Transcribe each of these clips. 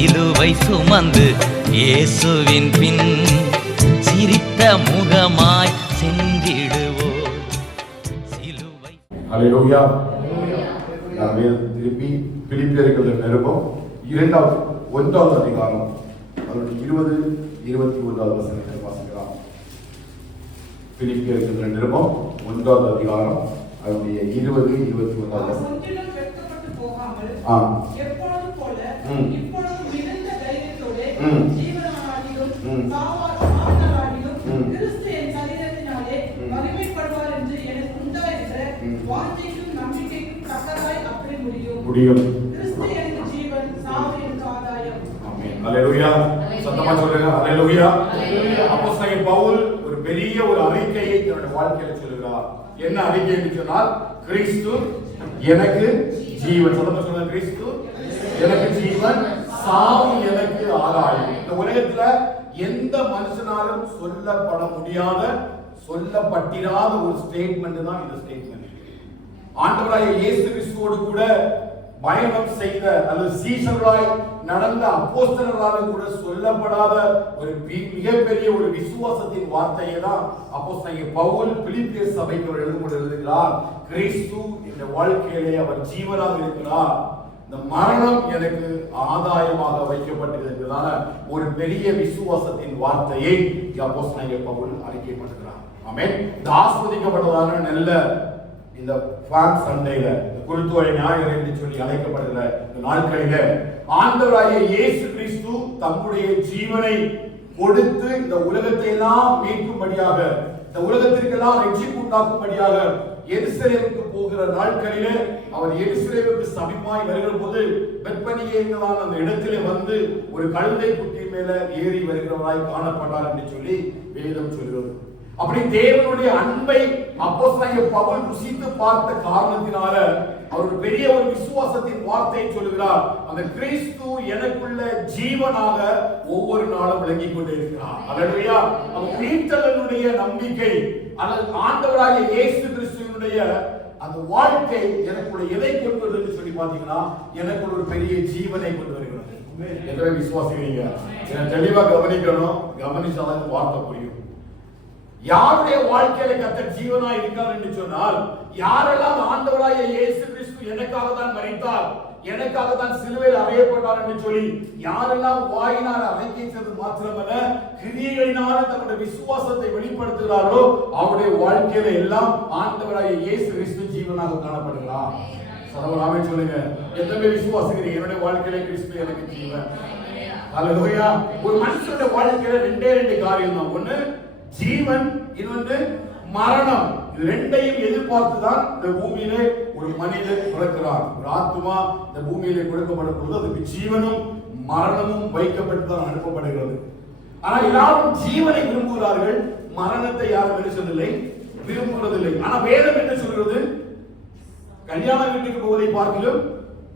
சிலுவை சுமந்து இயேசுவின் பின் சிரித்த முகமாய் சென்றிடுவோம். சிலுவை. ஹல்லேலூயா. திருப்பி பிலிப்பியர்கள் நிருபம் 1வது அதிகாரம் 20-21 வசனத்தை வாசிக்கலாம். பிலிப்பியர்கள் நிருபம் 1வது அதிகாரம் 20-21 வசனம். எப்பொழுதும் போல இப்பொழுதும் மிகுந்த தைரியத்தோடு ஜீவனாகிலும் சாவானாகிலும் கிறிஸ்து என் சரீரத்தினாலே மகிமைப்படுவார் என்று எனக்கு உண்டாயிருக்கிற வாஞ்சைக்கும் நம்பிக்கைக்கும் தக்கதாய் அப்படி முடியும். கிறிஸ்து எனக்கு ஜீவன், சாவு எனக்கு ஆதாயம். ஆமென். ஹல்லேலூயா. சத்தமா சொல்லுங்க. ஹல்லேலூயா. அப்போஸ்தலன் பவுல் ஒரு பெரிய ஒரு அறிக்கையை தன்னுடைய வாழ்க்கையில சொல்லுகிறார். என்ன அறிக்கை என்று சொன்னால், கிறிஸ்து எனக்கு ஜீவன். சத்தமா சொல்லுங்க. கிறிஸ்து எனக்கு ஜீவன், சாவு எனக்கு ஆதாயம். இந்த உலகத்துல எந்த மனுஷனாலும் சொல்லப்பட முடியாத, சொல்லப்பட்டிராத ஒரு ஸ்டேட்மெண்ட் தான் இந்த ஸ்டேட்மெண்ட். ஆண்டவராகிய இயேசு கிறிஸ்துவோடு கூட பயணம் செய்த அல்லது சீஷர்களாய் நடந்த அப்போஸ்தலர்களால் கூட சொல்லப்படாத ஒரு மிகப்பெரிய ஒரு விசுவாசத்தின் வார்த்தையை தான் அப்போஸ்தலன் பவுல் பிலிப்பியர் சபைக்கு எழுதுகிறார். கிறிஸ்து இந்த வாழ்க்கையிலே அவர் ஜீவனாக இருக்கிறார், இந்த மரணம் எனக்கு ஆதாயமாக வைக்கப்பட்டிருக்கிறதான ஒரு பெரிய விசுவாசத்தின் வார்த்தையை அப்போஸ்தலன் பவுல் அறிக்கை பண்ணுகிறார். ஆமென். இந்த ஆஸ்வதிக்கப்பட்டதான நல்ல இந்த பிரான்ஸ் சண்டையில குருத்துவரை ஞாயிறு என்று சொல்லி அழைக்கப்படுகிற இந்த நாட்களில ஆண்டவராகிய இயேசு கிறிஸ்து தம்முடைய ஜீவனை கொடுத்து இந்த உலகத்தை எல்லாம் மீட்கும்படியாக, இந்த உலகத்திற்கெல்லாம் ரட்சிப்பு உண்டாக்கும்படியாக எருசலேமுக்கு போகிற நாட்களிலே அவர் எருசலேமுக்கு சமீபமாய் வருகிற போது பெத்பனியே அந்த இடத்திலே வந்து ஒரு கழுதை குட்டி மேல ஏறி வருகிறவராய் காணப்பட்டார் என்று சொல்லி வேதம் சொல்கிறது. அப்படி தேவனுடைய அன்பை அப்போஸ்தலன் பவுல் ருசித்து பார்த்த காரணத்தினால அவர் பெரிய ஒரு விசுவாசத்தின் வார்த்தையை சொல்லுகிறார். அந்த கிறிஸ்து எனக்குள்ள ஜீவனாக ஒவ்வொரு நாளும் விளங்கிக் கொண்டே இருக்கிறார். அல்லேலூயா. அந்த மீட்புடைய நம்பிக்கை அல்லது ஆண்டவராகிய இயேசு கிறிஸ்துவினுடைய அந்த வாழ்க்கை எனக்குள்ள எதை கொண்டு வருதுன்னு சொல்லி பாத்தீங்கன்னா, எனக்குள்ள ஒரு பெரிய ஜீவனை கொண்டு வருகிறது. எத்தனை விசுவாசிக்கிறீங்க? தெளிவா கவனிக்கணும். கவனிச்சாதான் வார்த்தை புரியும். யாருடைய வாழ்க்கையில கர்த்தர் ஜீவனா இருக்கார் என்று சொன்னால், யாரெல்லாம் ஆண்டவராகிய இயேசு கிறிஸ்து எனக்காக தான் மரித்தார், எனக்காக தான் சிலுவையில் அறையப்பட்டார் என்று சொல்லி யாரெல்லாம் வாயினால் அறிக்கைச்சது மாத்திரமல்ல கிரியைகளினால் தன்னுடைய விசுவாசத்தை வெளிப்படுத்துகிறார்களோ அவருடைய வாழ்க்கையில எல்லாம் ஆண்டவராகிய இயேசு கிறிஸ்து ஜீவனாக காணப்படுகிறார். சதவராமே சொல்லுங்க. எத்தனை விசுவாசிக்கிறீங்க? என்னுடைய வாழ்க்கையில கிறிஸ்து எனக்கு ஜீவன். ஹல்லேலூயா. ஒரு மனுஷனுடைய வாழ்க்கையில ரெண்டு காரியம் தான். ஒண்ணு ஜீவன், இன்னொன்று மரணம். இது ரெண்டையும் எதிர்பார்த்துதான் இந்த பூமியிலே ஒரு மனிதன் பிறக்கிறார். ஒரு ஆத்மா இந்த பூமியிலே கொடுக்கப்படும் பொழுது அதுக்கு ஜீவனும் மரணமும் வைக்கப்பட்டுதான் அனுப்பப்படுகிறது. ஆனால் எல்லாரும் ஜீவனை விரும்புகிறார்கள், மரணத்தை யாரும் விரும்புவதில்லை, விரும்புவதில்லை. ஆனா வேதம் என்ன சொல்கிறது? கல்யாண வீட்டுக்கு போவதை பார்க்கிலும்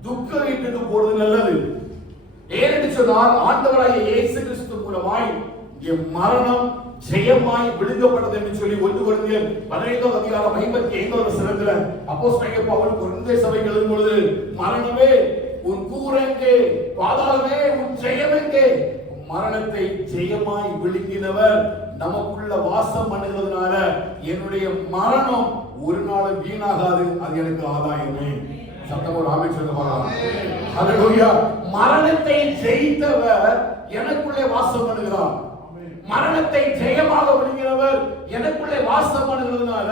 துக்க வீட்டுக்கு போவது நல்லது. ஏனென்று சொன்னால் ஆண்டவராகிய இயேசு கிறிஸ்து மூலமாய் மரணம் ஜெயமாய் விழுங்கப்பட்டது என்று சொல்லி 1 கொரிந்தியர் 15வது அதிகாரம் 55வது வசனத்துல அப்போஸ்தலன் பவுல் கொரிந்திய சபைக்கு எழுதும் பொழுது, மரணமே உன் கூரெங்கே, பாதாளமே உன் ஜெயமெங்கே? மரணத்தை ஜெயமாய் விழுங்கினவர் நமக்குள்ள வாசம் பண்ணுகிறதுனால என்னுடைய மரணம் ஒரு நாள் வீணாகாது, அது எனக்கு ஆதாயமே. சத்தமோடு ஆமென் சொல்லுவாங்க. ஹல்லேலூயா. மரணத்தை ஜெயித்தவர் எனக்குள்ளே வாசம் பண்ணுகிறார். மரணத்தை ஜெயமாக விழுங்கினவர் எனக்குள்ளே வாசம் பண்ணுகிறதுனால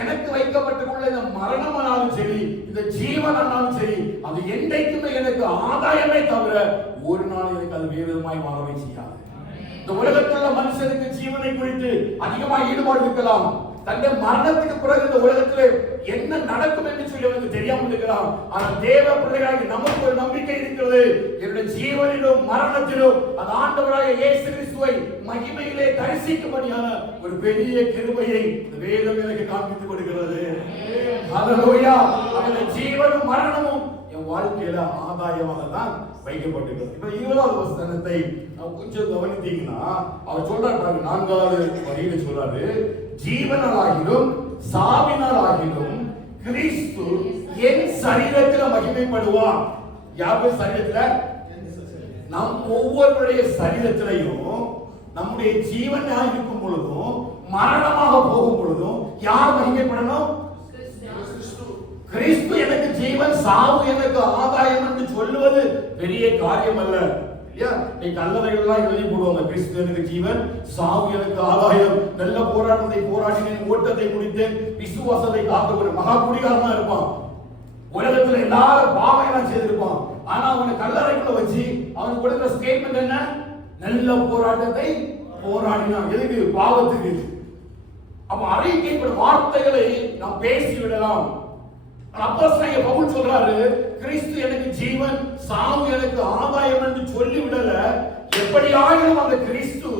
எனக்கு வைக்கப்பட்டுள்ள இந்த மரணமானாலும் சரி, இந்த ஜீவனானாலும் சரி, அது என்றைக்குமே எனக்கு ஆதாயமே தவிர ஒரு நாள் எனக்கு அது வேறுமாய் மாறவே செய்யாது. இந்த உலகத்துள்ள மனுஷனுக்கு ஜீவனை குறித்து அதிகமாக ஈடுபாடு இருக்கலாம். தன்னுடைய மரணத்துக்கு பிறகு இந்த உலகத்திலே என்ன நடக்கும் என்று சொல்லி அவனுக்கு தெரியாமல் இருக்கலாம். ஆனால் தேவ பிள்ளைகளாகி நமக்கு ஒரு நம்பிக்கை இருக்கிறது. என்னுடைய ஜீவனிலும் மரணத்திலும் அந்த ஆண்டவராகிய இயேசு கிறிஸ்துவை மகிமையிலே தரிசிக்கும்படியான ஒரு பெரிய கிருபையை வேதம் எனக்கு காண்பித்துக் கொடுக்கிறது. ஹல்லேலூயா. அந்த ஜீவனும் மரணமும் என் வாழ்க்கையில ஆதாயமாக தான் வைக்கப்பட்டிருக்கிறது. இப்ப 20வது வசனத்தை கொஞ்சம் கவனித்தீங்கன்னா அவர் சொல்றாரு, 4வது வரியில சொல்றாரு, ஜீவனாகிலும் சாவினாகிலும் கிறிஸ்து என் சரீரத்தில் மகிமைப்படுவார். யாருடைய சரீரத்தில்? நம் ஒவ்வொருடைய சரீரத்திலையும் நம்முடைய ஜீவனாக இருக்கும் பொழுதும் மரணமாக போகும் பொழுதும் யார் மகிமைப்படணும்? கிறிஸ்து எனக்கு ஜீவன், சாவு எனக்கு ஆதாயம் என்று சொல்லுவது பெரிய காரியம் அல்ல. நீ கல்லறைகள்லாம் எழுதி போடுவாங்க, கிறிஸ்து எனக்கு ஜீவன், சாவு எனக்கு ஆதாயம், நல்ல போராட்டத்தை போராடினேன், ஓட்டத்தை முடித்தேன், விசுவாசத்தை காக்க. மகா குடிகாரனா இருப்பான், உலகத்துல எல்லாரும் பாவம் செய்திருப்பான். ஆனா அவனை கல்லறைக்குள்ள வச்சு அவனுக்கு கொடுக்கிற ஸ்டேட்மெண்ட் என்ன? நல்ல போராட்டத்தை போராடினான். எதுக்கு? பாவத்துக்கு. அப்ப அறிக்கைப்படும் வார்த்தைகளை நாம் பேசி விடலாம். அப்போஸ்தலன் பவுல் சொல்றாரு, கிறிஸ்து எனக்கு ஜீவன், சாவு எனக்கு ஆதாயம் என்று சொல்லி விடல. எப்படியாயினும் அந்த கிறிஸ்து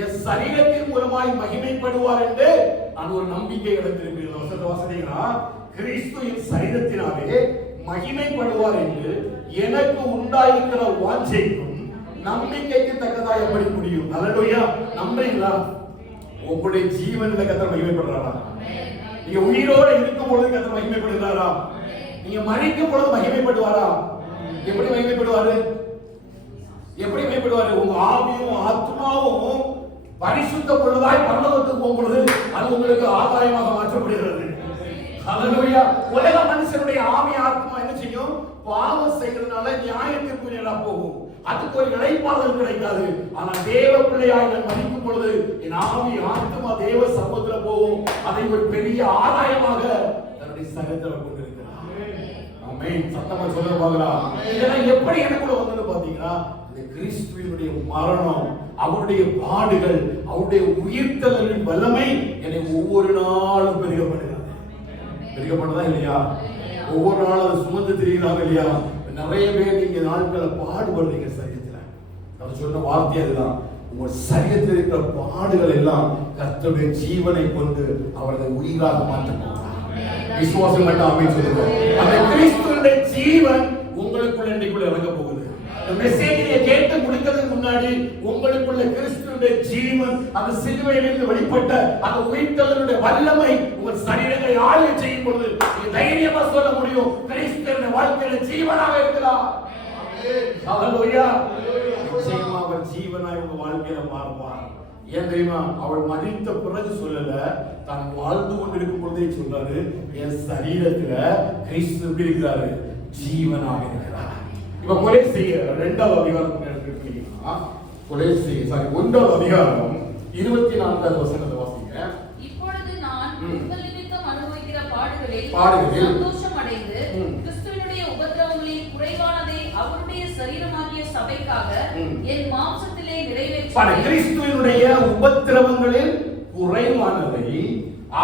என் சரீரத்தின் மூலமாய் மகிமைப்படுவார் என்று நான் ஒரு நம்பிக்கை எடுத்திருக்கிறேன். வசதினா கிறிஸ்து என் சரீரத்தினாலே மகிமைப்படுவார் என்று எனக்கு உண்டாயிருக்கிற வாஞ்சைக்கும் நம்பிக்கைக்கு தக்கதா எப்படி முடியும்? அல்லேலூயா. நம்புறீங்களா? உங்களுடைய ஜீவன்ல கர்த்தர் மகிமைப்படுறாரா? நீங்க உயிரோட இருக்கும் பொழுது கர்த்தர் மகிமைப்படுகிறாரா? நீங்க மரிக்கும் பொழுது மகிமைப்படுவாரா? எப்படி மகிமைப்படுவாரு? எப்படி மகிமைப்படுவாரு? உங்க ஆவியும் ஆத்மாவும் பரிசுத்த பொழுதாய் பரலோகத்துக்கு போகும்பொழுது அது உங்களுக்கு ஆதாயமாக மாற்றப்படுகிறது. அல்லேலூயா. உலக மனுஷனுடைய ஆவி ஆத்மா என்ன செய்யும்? பாவம் செய்யறதுனால நியாயத்திற்குரியதா போகும். அதுக்கு ஒரு இளைப்பாறுதல் கிடைக்காது. ஆனா தேவ பிள்ளையாய் நான் மதிக்கும் பொழுது என் ஆவி ஆத்மா தேவ சமூகத்துல போகும். அதை ஒரு பெரிய ஆதாயமாக தன்னுடைய சரீரத்தில் கொண்டிருக்கிறார். ஆமென். சத்தமா சொல்ல பார்க்கலாம். இதெல்லாம் எப்படி எனக்குள்ள வந்தது பாத்தீங்கன்னா, இந்த கிறிஸ்துவினுடைய மரணம், அவருடைய பாடுகள், அவருடைய உயிர்த்தெழுதலின் வல்லமை என்னை ஒவ்வொரு நாளும் பெருகப்படுகிறது. பெருகப்படுறதா இல்லையா? ஒவ்வொரு நாளும் அதை சுமந்து திரிகிறாங்க இல்லையா? நிறைய பேர் நீங்க நாட்களை பாடுபடுறீங்க சரீரத்துல. அவர் சொன்ன வார்த்தை அதுதான். உங்க சரீரத்தில் இருக்கிற பாடுகள் எல்லாம் கர்த்தருடைய ஜீவனை கொண்டு அவரது உயிராக மாற்றணும். விசுவாசம் மட்டும் ஆமென் சொல்லுங்க. அந்த கிறிஸ்துவினுடைய ஜீவன் உங்களுக்குள்ள இன்றைக்குள்ள இறங்க போகுது. இந்த மெசேஜை கேட்டு முடிக்கிறதுக்கு முன்னாடி உங்களுக்குள்ள கிறிஸ்துவினுடைய ஜீவன், அந்த சிலுவையிலிருந்து வெளிப்பட்ட அந்த உயிர்த்தெழுதலுடைய வல்லமை உங்கள் சரீரத்தை ஆளுகை செய்யும் பொழுது நீங்க தைரியமா சொல்ல முடியும், கிறிஸ்துவினுடைய வாழ்க்கையில ஜீவனாக இருக்கிறார். ஹalleluya. நிச்சயமா அவர் ஜீவனாய் உங்க வாழ்க்கையில மாறுவார். ஏன் தெரியுமா? அவள் மரித்த பிறகு சொல்லல, தான் வாழ்ந்து கொண்டிருக்கும் பொழுதே சொல்றாரு, என் சரீரத்துல கிறிஸ்து எப்படி இருக்கிறாரு? ஜீவனாக இருக்கிறார். இப்ப கொலோசியர் 2வது அதிகாரம் எடுத்துக்கிட்டீங்கன்னா, கொலோசியர் 1வது அதிகாரம் 24வது வசனத்தை வாசிங்க. இப்பொழுது நான் உங்கள் நிமித்தம் அனுபவிக்கிற பாடுகளில் சந்தோஷம் அடைந்து கிறிஸ்துவினுடைய உபத்திரவங்களில் குறைவானதை அவருடைய சரீரமாகிய சபைக்காக என் மாம்சத்திலே நிறைவேற்றி, கிறிஸ்துவினுடைய உபத்திரவங்களில் குறைவானதை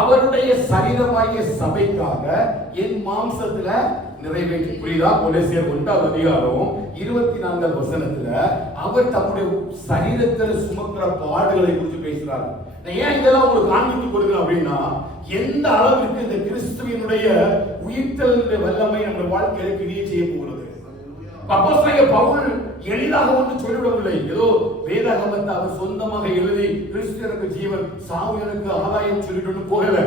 அவருடைய சரீரமாகிய சபைக்காக என் மாம்சத்துல நிறைவேற்றி. புரியுதா? கொலோசியர் 1வது அதிகாரம் 24வது வசனத்துல அவர் தம்முடைய சரீரத்துல சுமக்கிற பாடுகளை குறித்து பேசுறார். ஏன் இதெல்லாம் உங்களுக்கு காண்பித்து கொடுக்கிறேன் அப்படின்னா, எந்த அளவிற்கு இந்த கிறிஸ்துவினுடைய உயிர்த்தெழுதலுடைய வல்லமை நம்ம வாழ்க்கையில கிரியை செய்ய போகிறது. அப்போஸ்தலன் பவுல் எளிதாக ஒன்று சொல்லிவிடவில்லை. ஏதோ வேதாகமத்தை அவர் சொந்தமாக எழுதி கிறிஸ்து எனக்கு ஜீவன், சாவு எனக்கு ஆதாயம் சொல்லிட்டு போகல.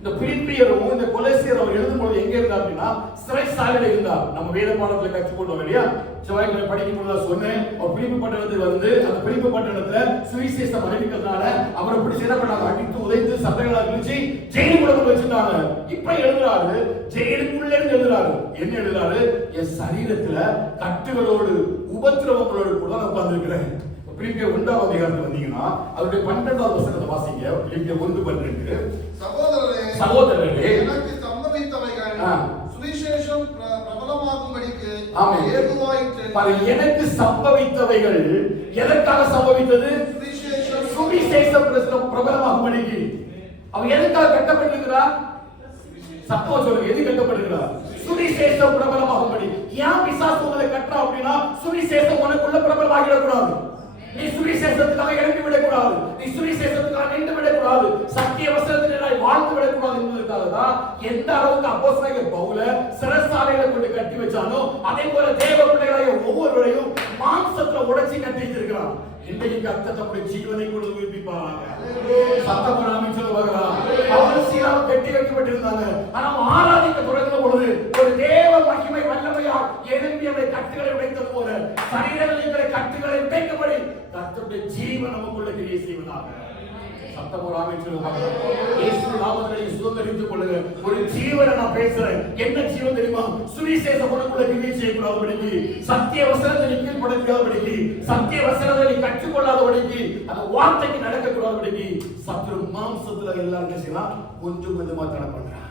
இந்த பிலிப்பியரும் இந்த கொலோசியர் அவர் எழுதும்போது எங்க இருந்தார் அப்படின்னா, சிறைச்சாலையில இருந்தார். நம்ம வேத பாடத்துல கற்றுக்கொண்டோம் இல்லையா? செவ்வாய்க்கிழமை படிக்கும் பொழுது சொன்னேன், அவர் பிலிப்பி பட்டணத்துக்கு வந்து அந்த பிலிப்பி பட்டணத்துல சுவிசேஷம் அறிவிக்கிறதுனால அவரை பிடிச்சி என்ன பண்ணாங்க? அடித்து உதைத்து சட்டைகளை கிழிச்சு ஜெயிலுக்குள்ள வச்சிருந்தாங்க. இப்ப எழுதுறாரு, ஜெயிலுக்குள்ள இருந்து எழுதுறாரு. என்ன எழுதுறாரு? என் சரீரத்துல கட்டுகளோடு உபத்திரவங்களோடு கூட நான் உட்கார்ந்திருக்கிறேன். பிலிப்பியர் 1வது அதிகாரத்துல வந்தீங்கன்னா அவருடைய 12வது வசனத்தை வாசிங்க. பிலிப்பியர் 1:12. சகோதரரே, எனக்கு சம்பவித்தவைகள் சுவிசேஷம் பிரபலமாகும்படிக்கு ஏதுவாயிற்று. எனக்கு சம்பவித்தவைகள் எதற்காக சம்பவித்தது? சுவிசேஷம் பிரபலமாகும்படிக்கு. அவர் எதற்காக கட்டப்பட்டிருக்கிறார்? சத்தமா சொல்லுங்க, எது கட்டப்பட்டிருக்கிறார்? சுவிசேஷம் பிரபலமாகும்படி. ஏன் பிசாசு உங்களை கட்டுறா அப்படின்னா, சுவிசேஷம் உனக்குள்ள பிரபலமாகிடக்கூடாது. நீ சுவிசேஷத்துக்காக எழுப்பி விடக்கூடாது, நீ சுவிசேஷத்துக்காக நின்று விடக்கூடாது, சத்திய வசனத்தினாய் வாழ்ந்து விடக்கூடாது என்பதற்காக தான் எந்த அளவுக்கு அப்போஸ்தலன் பவுல சிறைச்சாலையில கொண்டு கட்டி வச்சானோ அதே போல தேவ பிள்ளைகளாகிய ஒவ்வொருவரையும் மாம்சத்துல உடைச்சி கட்டி வச்சிருக்கிறான். இன்றைக்கு கர்த்தர் தம்முடைய ஜீவனை கொண்டு உயிர்ப்பிப்பாராக. சத்தமா ஆமென் சொல்லுவாங்களா? பவுல் சீலாவும் கட்டி வைக்கப்பட்டிருந்தாங்க. ஆனா ஆராதிக்க தொடங்கின பொழுது ஒரு தேவ மகிமை வல்லமையால் எழும்பி அவருடைய கட்டுகளை உடைத்தது போல சரீரங்களில் இருக்கிற கட்டு கிரியை செய்வதாக. சத்தம் போடாம சொல்லுவாங்க. இயேசு நாமத்திலே சுதந்தரித்துக் கொள்ளுங்க. ஒரு ஜீவனை நான் பேசுறேன். என்ன ஜீவன் தெரியுமா? சுவிசேஷ குணக்குள்ள கிரியை செய்யக்கூடாதபடிக்கு, சத்திய வசனத்தை நீ கீழ்ப்படியாதபடிக்கு, சத்திய வசனத்தை நீ கற்றுக்கொள்ளாதபடிக்கு, அந்த வார்த்தைக்கு நடக்கக்கூடாதபடிக்கு சத்துரு மாம்சத்துல எல்லாம் என்ன செய்யலாம்? கொஞ்சம் கொஞ்சமா தடை பண்றான்.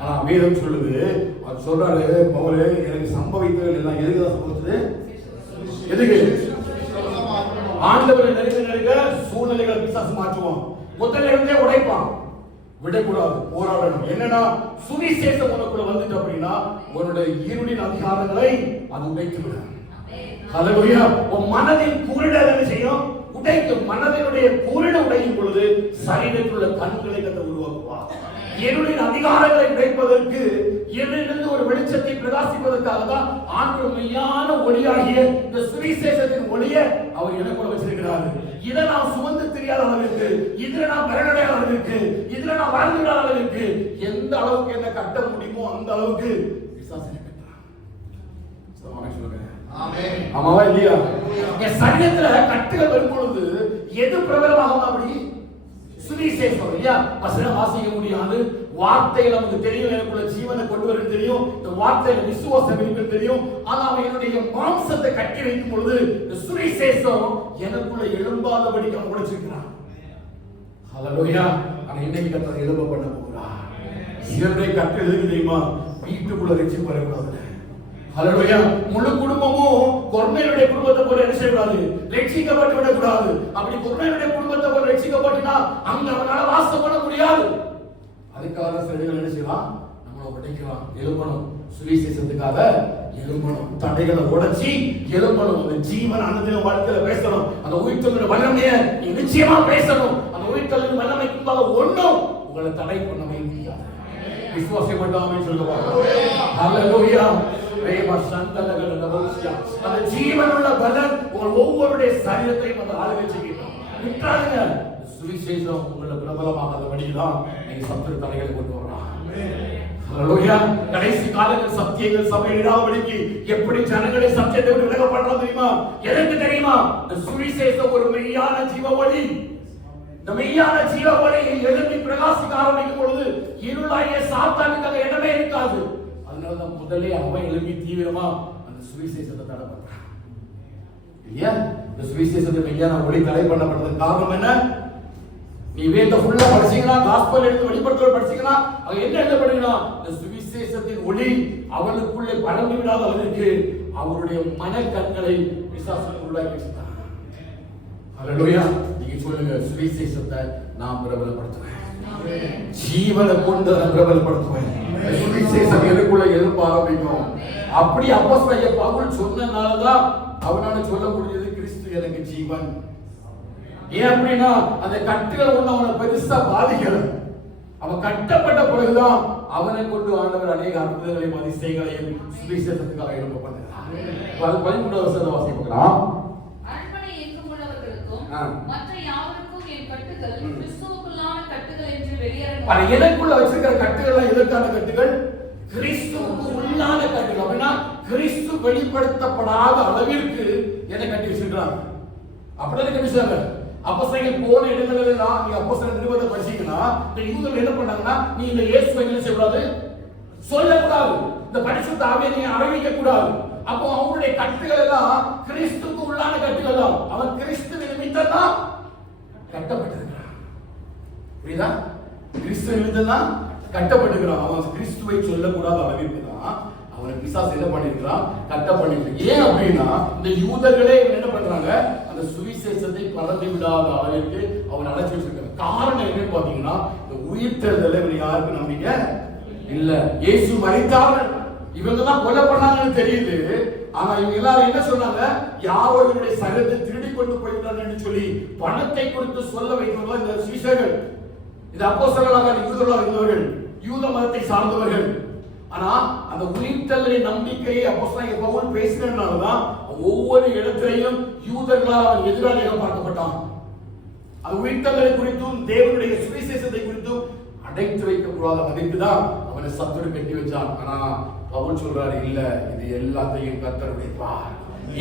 ஆனா வேதம் சொல்லுது, அவர் சொல்றாரு, பவுலே எனக்கு சம்பவித்தவர்கள் எல்லாம் எதுக்குதான் சம்பவித்தது? எதுக்கு? ஆண்டவரை நெருங்க சூழ்நிலைகளை பிசாசு மாற்றுவான். முதல்ல இருந்தே உடைப்பான். விடக்கூடாது, போராடணும். என்னன்னா சுவிசேஷம் உனக்குள்ள வந்துட்டு அப்படின்னா உன்னுடைய இருளின் அதிகாரங்களை அது உடைத்து விடும். ஹல்லேலூயா. உன் மனதின் குருடை என்ன செய்யும்? உடைக்கும். மனதினுடைய குருடை உடையும் பொழுது சரீரத்தில் உள்ள கண்களை கத்த உருவாக்குவா. இருளின் அதிகாரங்களை உடைப்பதற்கு, இருளிலிருந்து ஒரு வெளிச்சத்தை பிரகாசிப்பதற்காக தான் ஆண்டவர் மெய்யான ஒளியாகிய இந்த சுவிசேஷத்தின் ஒளியை அவர் எனக்குள்ள வச்சிருக்கிறார். இதை நான் சுமந்து தெரியாத அளவிற்கு, இதுல நான் பரநடையாத அளவிற்கு, இதுல நான் வாழ்ந்துடாத அளவிற்கு, எந்த அளவுக்கு என்ன கட்ட முடியுமோ அந்த அளவுக்கு விசுவாசத்தை கட்டுறான். சொல்லுங்க ஆமென். ஆமாவா இல்லையா? என் சரீரத்துல கட்டுகள் வரும்பொழுது எது பிரபலமாகும்? அப்படி சுவிசேஷம் இல்லையா? வசனம் வாசிக்க முடியாது, வார்த்தைகள் நமக்கு தெரியும், எனக்குள்ள ஜீவனை கொண்டு வரும் தெரியும், இந்த வார்த்தையில விசுவாசம் இருக்கு தெரியும். ஆனா அவன் என்னுடைய மாம்சத்தை கட்டி வைக்கும் பொழுது இந்த சுவிசேஷம் எனக்குள்ள எழும்பாதபடி அவன் உடைச்சிருக்கிறான். ஹல்லேலூயா. ஆனா இன்னைக்கு கர்த்தர் எழும்ப பண்ண போகிறார். சிலரை கட்டு எதுக்கு தெரியுமா? வீட்டுக்குள்ள ரட்சிப்பு வரக்கூடாது. ஹல்லேலூயா. முழு குடும்பமும் கொர்நேலியுடைய குடும்பத்தை போல என்ன செய்யக்கூடாது? ரட்சிக்கப்பட்டு விடக்கூடாது. அப்படி கொர்நேலியுடைய குடும்பத்தை போல ரட்சிக்கப்பட்டுனா அங்க அவனால வாசம் பண்ண முடியாது. அதுக்காக சிலர்கள் என்ன செய்யலாம்? நம்மளை உடைக்கலாம். எழும்பணும். சுவிசேஷத்துக்காக எழும்பணும். தடைகளை உடைச்சி எழும்பணும். அந்த ஜீவன் அனுதின வாழ்க்கையில பேசணும். அந்த உயிர்த்தெழுதல் வல்லமையை நீ நிச்சயமா பேசணும். அந்த உயிர்த்தெழுதல் வல்லமைக்குள்ளாக ஒண்ணும் உங்களை தடை பண்ணவே முடியாது. விசுவாசம் பண்ணாமே சொல்லுவாங்க. ஹல்லேலூயா. அந்த ஜீவனுள்ள பலன் உங்கள் ஒவ்வொருடைய சரீரத்தையும் அந்த ஆளுகை செய்யணும். விட்டாருங்க. சுவிசேஷம் உங்களை பிரபலமாகாதபடிதான் நீங்க சத்துரு தலைகளை கொண்டு வரலாம். ஹல்லேலூயா. கடைசி காலங்கள் சத்தியங்கள் சபையிடாதபடிக்கு எப்படி ஜனங்களை சத்தியத்தை விட்டு விலக பண்றாங்க தெரியுமா? எதற்கு தெரியுமா? இந்த சுவிசேஷம் ஒரு மெய்யான ஜீவ ஒளி. இந்த மெய்யான ஜீவ ஒளி எழும்பி பிரகாசிக்க ஆரம்பிக்கும் பொழுது இருளாகிய சாத்தானுக்கு அங்க இடமே இருக்காது. அதனாலதான் முதலே அவன் எழுப்பி தீவிரமா அந்த சுவிசேஷத்தை தடை பண்றான் இல்லையா? இந்த சுவிசேஷத்தை மெய்யான ஒளி தடை பண்ணப்பட்டதுக்கு காரணம் என்ன? நீ வேத ஃபுல்லா படிச்சீங்கன்னா, காஸ்பல் எடுத்து வெளிப்படுத்தல் படிச்சீங்கன்னா, அங்க என்ன எழுதப்படுதுன்னா, இந்த சுவிசேஷத்தின் ஒளி அவனுக்குள்ளே பரவி விடாத அளவிற்கு அவருடைய மனக்கண்களை பிசாசு உள்ளாக்கி வச்சிருக்கான். ஹல்லேலூயா. நீங்க சொல்லுங்க, சுவிசேஷத்தை நான் பிரபலப்படுத்துவேன். ஜீவனை கொண்டு அதை பிரபலப்படுத்துவேன். சுவிசேஷம் எனக்குள்ள எழுப்ப ஆரம்பிக்கும். அப்படி அப்போஸ்தலனாகிய பவுல் சொன்னனாலதான் அவனால சொல்ல முடிஞ்சது, கிறிஸ்து எனக்கு ஜீவன். ஏன் அப்படின்னா அந்த கட்டுகள் ஒண்ணு அவனை பெருசா பாதிக்கல. அவன் கட்டப்பட்ட பிறகுதான் அவனை கொண்டு ஆண்டவர் அநேக அற்புதங்களையும் அதிசயங்களையும் சுவிசேஷத்துக்காக எழுப்ப பண்ணுகிறார். 13வது வசனத்தை வாசிக்கலாம். அரண்மனை எங்கும் உள்ளவர்களுக்கும் மற்ற யாவருக்கும் என் கட்டுகள் கிறிஸ்துவுக்குள்ளான கட்டுகள் என்று வெளியேற. எனக்குள்ள வச்சிருக்கிற கட்டுகள் எதற்கான கட்டுகள்? கிறிஸ்துவுக்கு உள்ளான கட்டுகள். அப்படின்னா கிறிஸ்து வெளிப்படுத்தப்படாத அளவிற்கு என்ன கட்டி வச்சிருக்கிறாங்க? அப்படிதான் கட்டி வச்சிருக்காங்க. அப்போஸ்தலர்கள் போன இடங்களெல்லாம் நீங்க அப்போஸ்தலர் நிருபத்தை படிச்சீங்கன்னா, இந்த யூதர்கள் என்ன பண்ணாங்கன்னா, நீ இந்த இயேசுவை என்ன செய்யக்கூடாது? சொல்லக்கூடாது. இந்த பரிசுத்த ஆவியை நீ அறிவிக்க கூடாது. அப்போ அவங்களுடைய கட்டுகள் எல்லாம் கிறிஸ்துவுக்கு உள்ளான கட்டுகள் தான். அவன் கிறிஸ்து நிமித்தம் தான் கட்டப்பட்டிருக்கிறான். புரியுதா? கிறிஸ்து நிமித்தம் தான் கட்டப்பட்டிருக்கிறான். அவன் கிறிஸ்துவை சொல்லக்கூடாத அளவிற்கு தான் அவனை பிசாசு என்ன பண்ணிருக்கிறான்? கட்ட பண்ணிருக்கு. ஏன் அப்படின்னா இந்த யூதர்களே என்ன பண்றாங்க? அந்த சுவிசேஷத்தை பரப்பி விடாத அளவிற்கு அவன் அழைச்சி வச்சிருக்காங்க. காரணம் என்னன்னு பாத்தீங்கன்னா, இந்த உயிர்த்தெழுதலை யாருக்கு நம்பிக்கை இல்ல. இயேசு மரித்தார், இவங்க தான் கொலை பண்ணாங்கன்னு தெரியுது. ஆனா இவங்க எல்லாரும் என்ன சொன்னாங்க? யாரோ இவருடைய சரீரத்தை திருடி கொண்டு போயிட்டாங்கன்னு சொல்லி பணத்தை கொடுத்து சொல்ல வைக்கிறவங்க இந்த சீஷர்கள். இது அப்போஸ்தலர்களாக யூதர்களாக இருந்தவர்கள், யூத மதத்தை சார்ந்தவர்கள். ஆனா அந்த உயிர்த்தெழுதலின் நம்பிக்கையை அப்போஸ்தலனாகிய பவுல் பேசினதுனாலதான் ஒவ்வொரு இடத்திலையும் யூதர்களால் அவன் எதிராளியாக பார்க்கப்பட்டான். அந்த உயிர்த்தெழுதலை குறித்தும் தேவனுடைய சுவிசேஷத்தை குறித்தும் அடைத்து வைக்கக்கூடாத அதுக்குதான் அவனை சத்துரு கட்டி வச்சான். ஆனா பவுல் சொல்றாரு, இல்ல, இது எல்லாத்தையும் கர்த்தர் உடைப்பார்.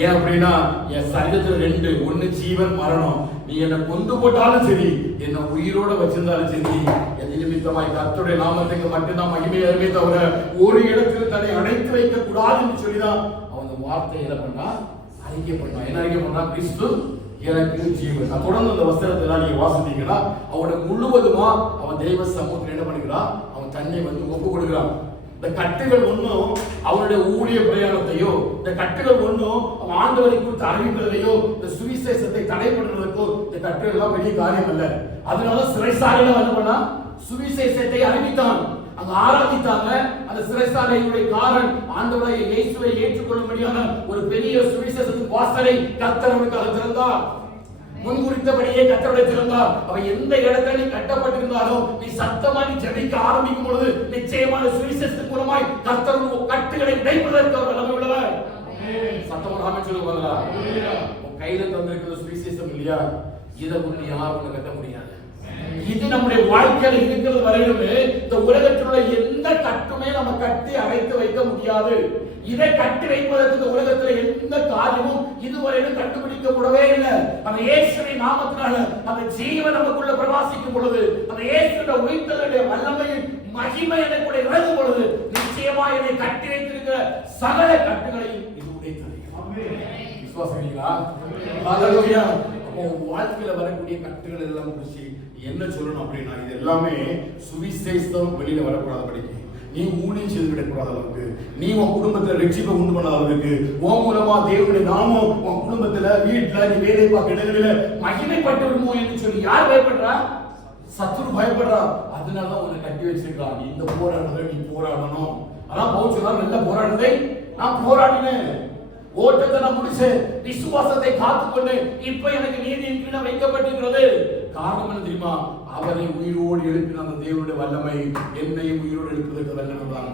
ஏன் அப்படின்னா என் சரீரத்துல ரெண்டு, ஒண்ணு ஜீவன் மரணம். நீ என்னை கொண்டு போட்டாலும் சரி, என்ன உயிரோட வச்சிருந்தாலும் சரி, என் நிமித்தமாய் கர்த்தருடைய நாமத்துக்கு மட்டும்தான் மகிமை அருமே தவிர ஒரு இடத்துல தன்னை அடைத்து வைக்க கூடாதுன்னு சொல்லிதான் அவன் வார்த்தை என்ன பண்ணா, அறிக்கை பண்ணான். என்ன அறிக்கை பண்ணா? கிறிஸ்து எனக்கு ஜீவன். தொடர்ந்து அந்த வசனத்தை நீங்க வாசித்தீங்கன்னா அவனுக்கு முழுவதுமா அவன் தெய்வ சமூகத்தில் என்ன பண்ணுகிறான், அவன் தன்னை ஒப்பு கொடுக்கிறான். இந்த கட்டுகள் ஒன்றும் அவனுடைய ஊழிய பிரயாணத்தையோ, இந்த கட்டுகள் ஒன்றும் அவன் ஆண்டவரை குறித்து அறிவிக்கிறதையோ, இந்த சுவிசேஷத்தை தடைபடுறதுக்கோ இந்த கட்டுகள் எல்லாம் பெரிய காரியம் அல்ல. அதனால சிறைசாலையில என்ன பண்ணா, சுவிசேஷத்தை அறிவித்தான். அங்க ஆராதித்தாங்க. அந்த சிறைசாலையுடைய காரன் ஆண்டவராகிய இயேசுவை ஏற்றுக்கொள்ளும்படியான ஒரு பெரிய சுவிசேஷத்தின் வாசலை கர்த்தர் அவனுக்காக திறந்தார். முன்குறித்தபடியே கர்த்தருடைய திறந்தார். அவன் எந்த இடத்துல நீ கட்டப்பட்டிருந்தாலும் நீ சத்தமா நீ ஜெபிக்க ஆரம்பிக்கும் பொழுது நிச்சயமான சுவிசேஷத்தின் மூலமாய் கர்த்தர் கட்டுகளை உடைப்பதற்கு அவர் வல்லமை உள்ளவர். சத்தமா ஆமென் சொல்லுவாங்களா? உன் கையில தந்திருக்கிற சுவிசேஷம் இல்லையா, இதை கொண்டு யாரும் ஒண்ணு கட்ட முடியாது. இது நம்முடைய வாழ்க்கையில் இருக்கிறது வரையிலுமே இந்த உலகத்தில் உள்ள எந்த கட்டுமே நம்ம கட்டி அடைத்து வைக்க முடியாது. இதை கட்டி வைப்பதற்கு இந்த உலகத்தில் எந்த காரியமும் இதுவரையிலும் கண்டுபிடிக்கப்படவே இல்லை. அந்த இயேசுவின் நாமத்தினால அந்த ஜீவன் நமக்குள்ள பிரவாசிக்கும் பொழுது, அந்த இயேசுவின் உயிர்த்தலுடைய வல்லமையின் மகிமை எனக்குள்ள இறங்கும் பொழுது நிச்சயமா என்னை கட்டி வைத்திருக்கிற சகல கட்டுகளையும் இது உடைத்தது. விசுவாசிக்கிறீங்களா? ஹல்லேலூயா. வாழ்க்கையில வரக்கூடிய கட்டுகள் எல்லாம் குறிச்சு என்ன சொல்லணும் அப்படின்னா, இது எல்லாமே சுவிசேஷம் வெளியில வரக்கூடாதபடிக்கு, நீ ஊழியம் செய்து விடக்கூடாத அளவுக்கு, நீ உன் குடும்பத்துல ரட்சிப்பை உண்டு பண்ணாத அளவுக்கு, உன் மூலமா தேவனுடைய நாமம் உன் குடும்பத்துல வீட்டுல நீ வேலை பார்க்க இடங்களில மகிமைப்பட்டு விடுமோ என்று சொல்லி யார் பயப்படுறா? சத்துரு பயப்படுறா. அதனாலதான் உன்னை கட்டி வச்சிருக்கான். இந்த போராடுறதை நீ போராடணும். அதான் பவுல் சொல்றார், நல்ல போராடுறதை நான் போராடினேன், ஓட்டத்தை நான் முடிச்சேன், விசுவாசத்தை காத்துக்கொண்டேன், இப்ப எனக்கு நீதியின் கீழே வைக்கப்பட்டிருக்கிறது. காரணம் என்ன தெரியுமா? அவரை உயிரோடு எழுப்பின அந்த தேவனுடைய வல்லமை என்னையும் உயிரோடு எழுப்புவதற்கு வல்லமைதான்.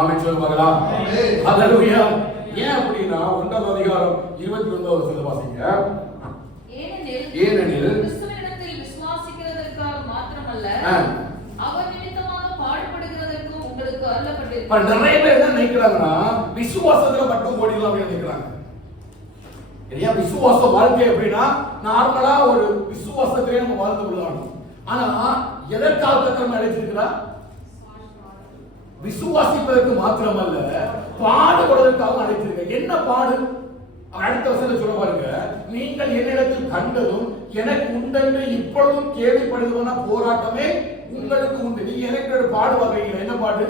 ஆமென் சொல்லுவாங்களா? ஹல்லேலூயா. ஏன் அப்படின்னா 1ஆம் அதிகாரம் 29வது வசனத்தை வாசிங்க. ஏனெனில் கிறிஸ்துவினிடத்தில் விசுவாசிக்கிறதற்காக மாத்திரமல்ல, அவர் நிமித்தமாக பாடுபடுகிறதற்கும் உங்களுக்கு அருளப்பட்டிருக்கிறது. நிறைய பேர் என்ன நினைக்கிறாங்கன்னா, விசுவாசத்துல மட்டும் ஓடிடலாம் அப்படின்னு நினைக்கிறாங்க. ஏன் விசுவாச வாழ்க்கை அப்படின்னா நார்மலா ஒரு விசுவாசத்திலே நம்ம வாழ்ந்து கொள்ளலாம். ஆனா எதற்காக நம்ம அழைச்சிருக்கிறா? விசுவாசிப்பதற்கு மாத்திரமல்ல, பாடுபடுவதற்காக அழைச்சிருக்க. என்ன பாடு? அடுத்த வசனத்தை சொல்ல பாருங்க. நீங்கள் என்னிடத்தில் கண்டதும் எனக்கு உண்டென்று இப்பொழுதும் கேள்விப்படுவன போராட்டமே உங்களுக்கு உண்டு. நீங்க எனக்கு ஒரு பாடு வர்றீங்க. என்ன பாடு?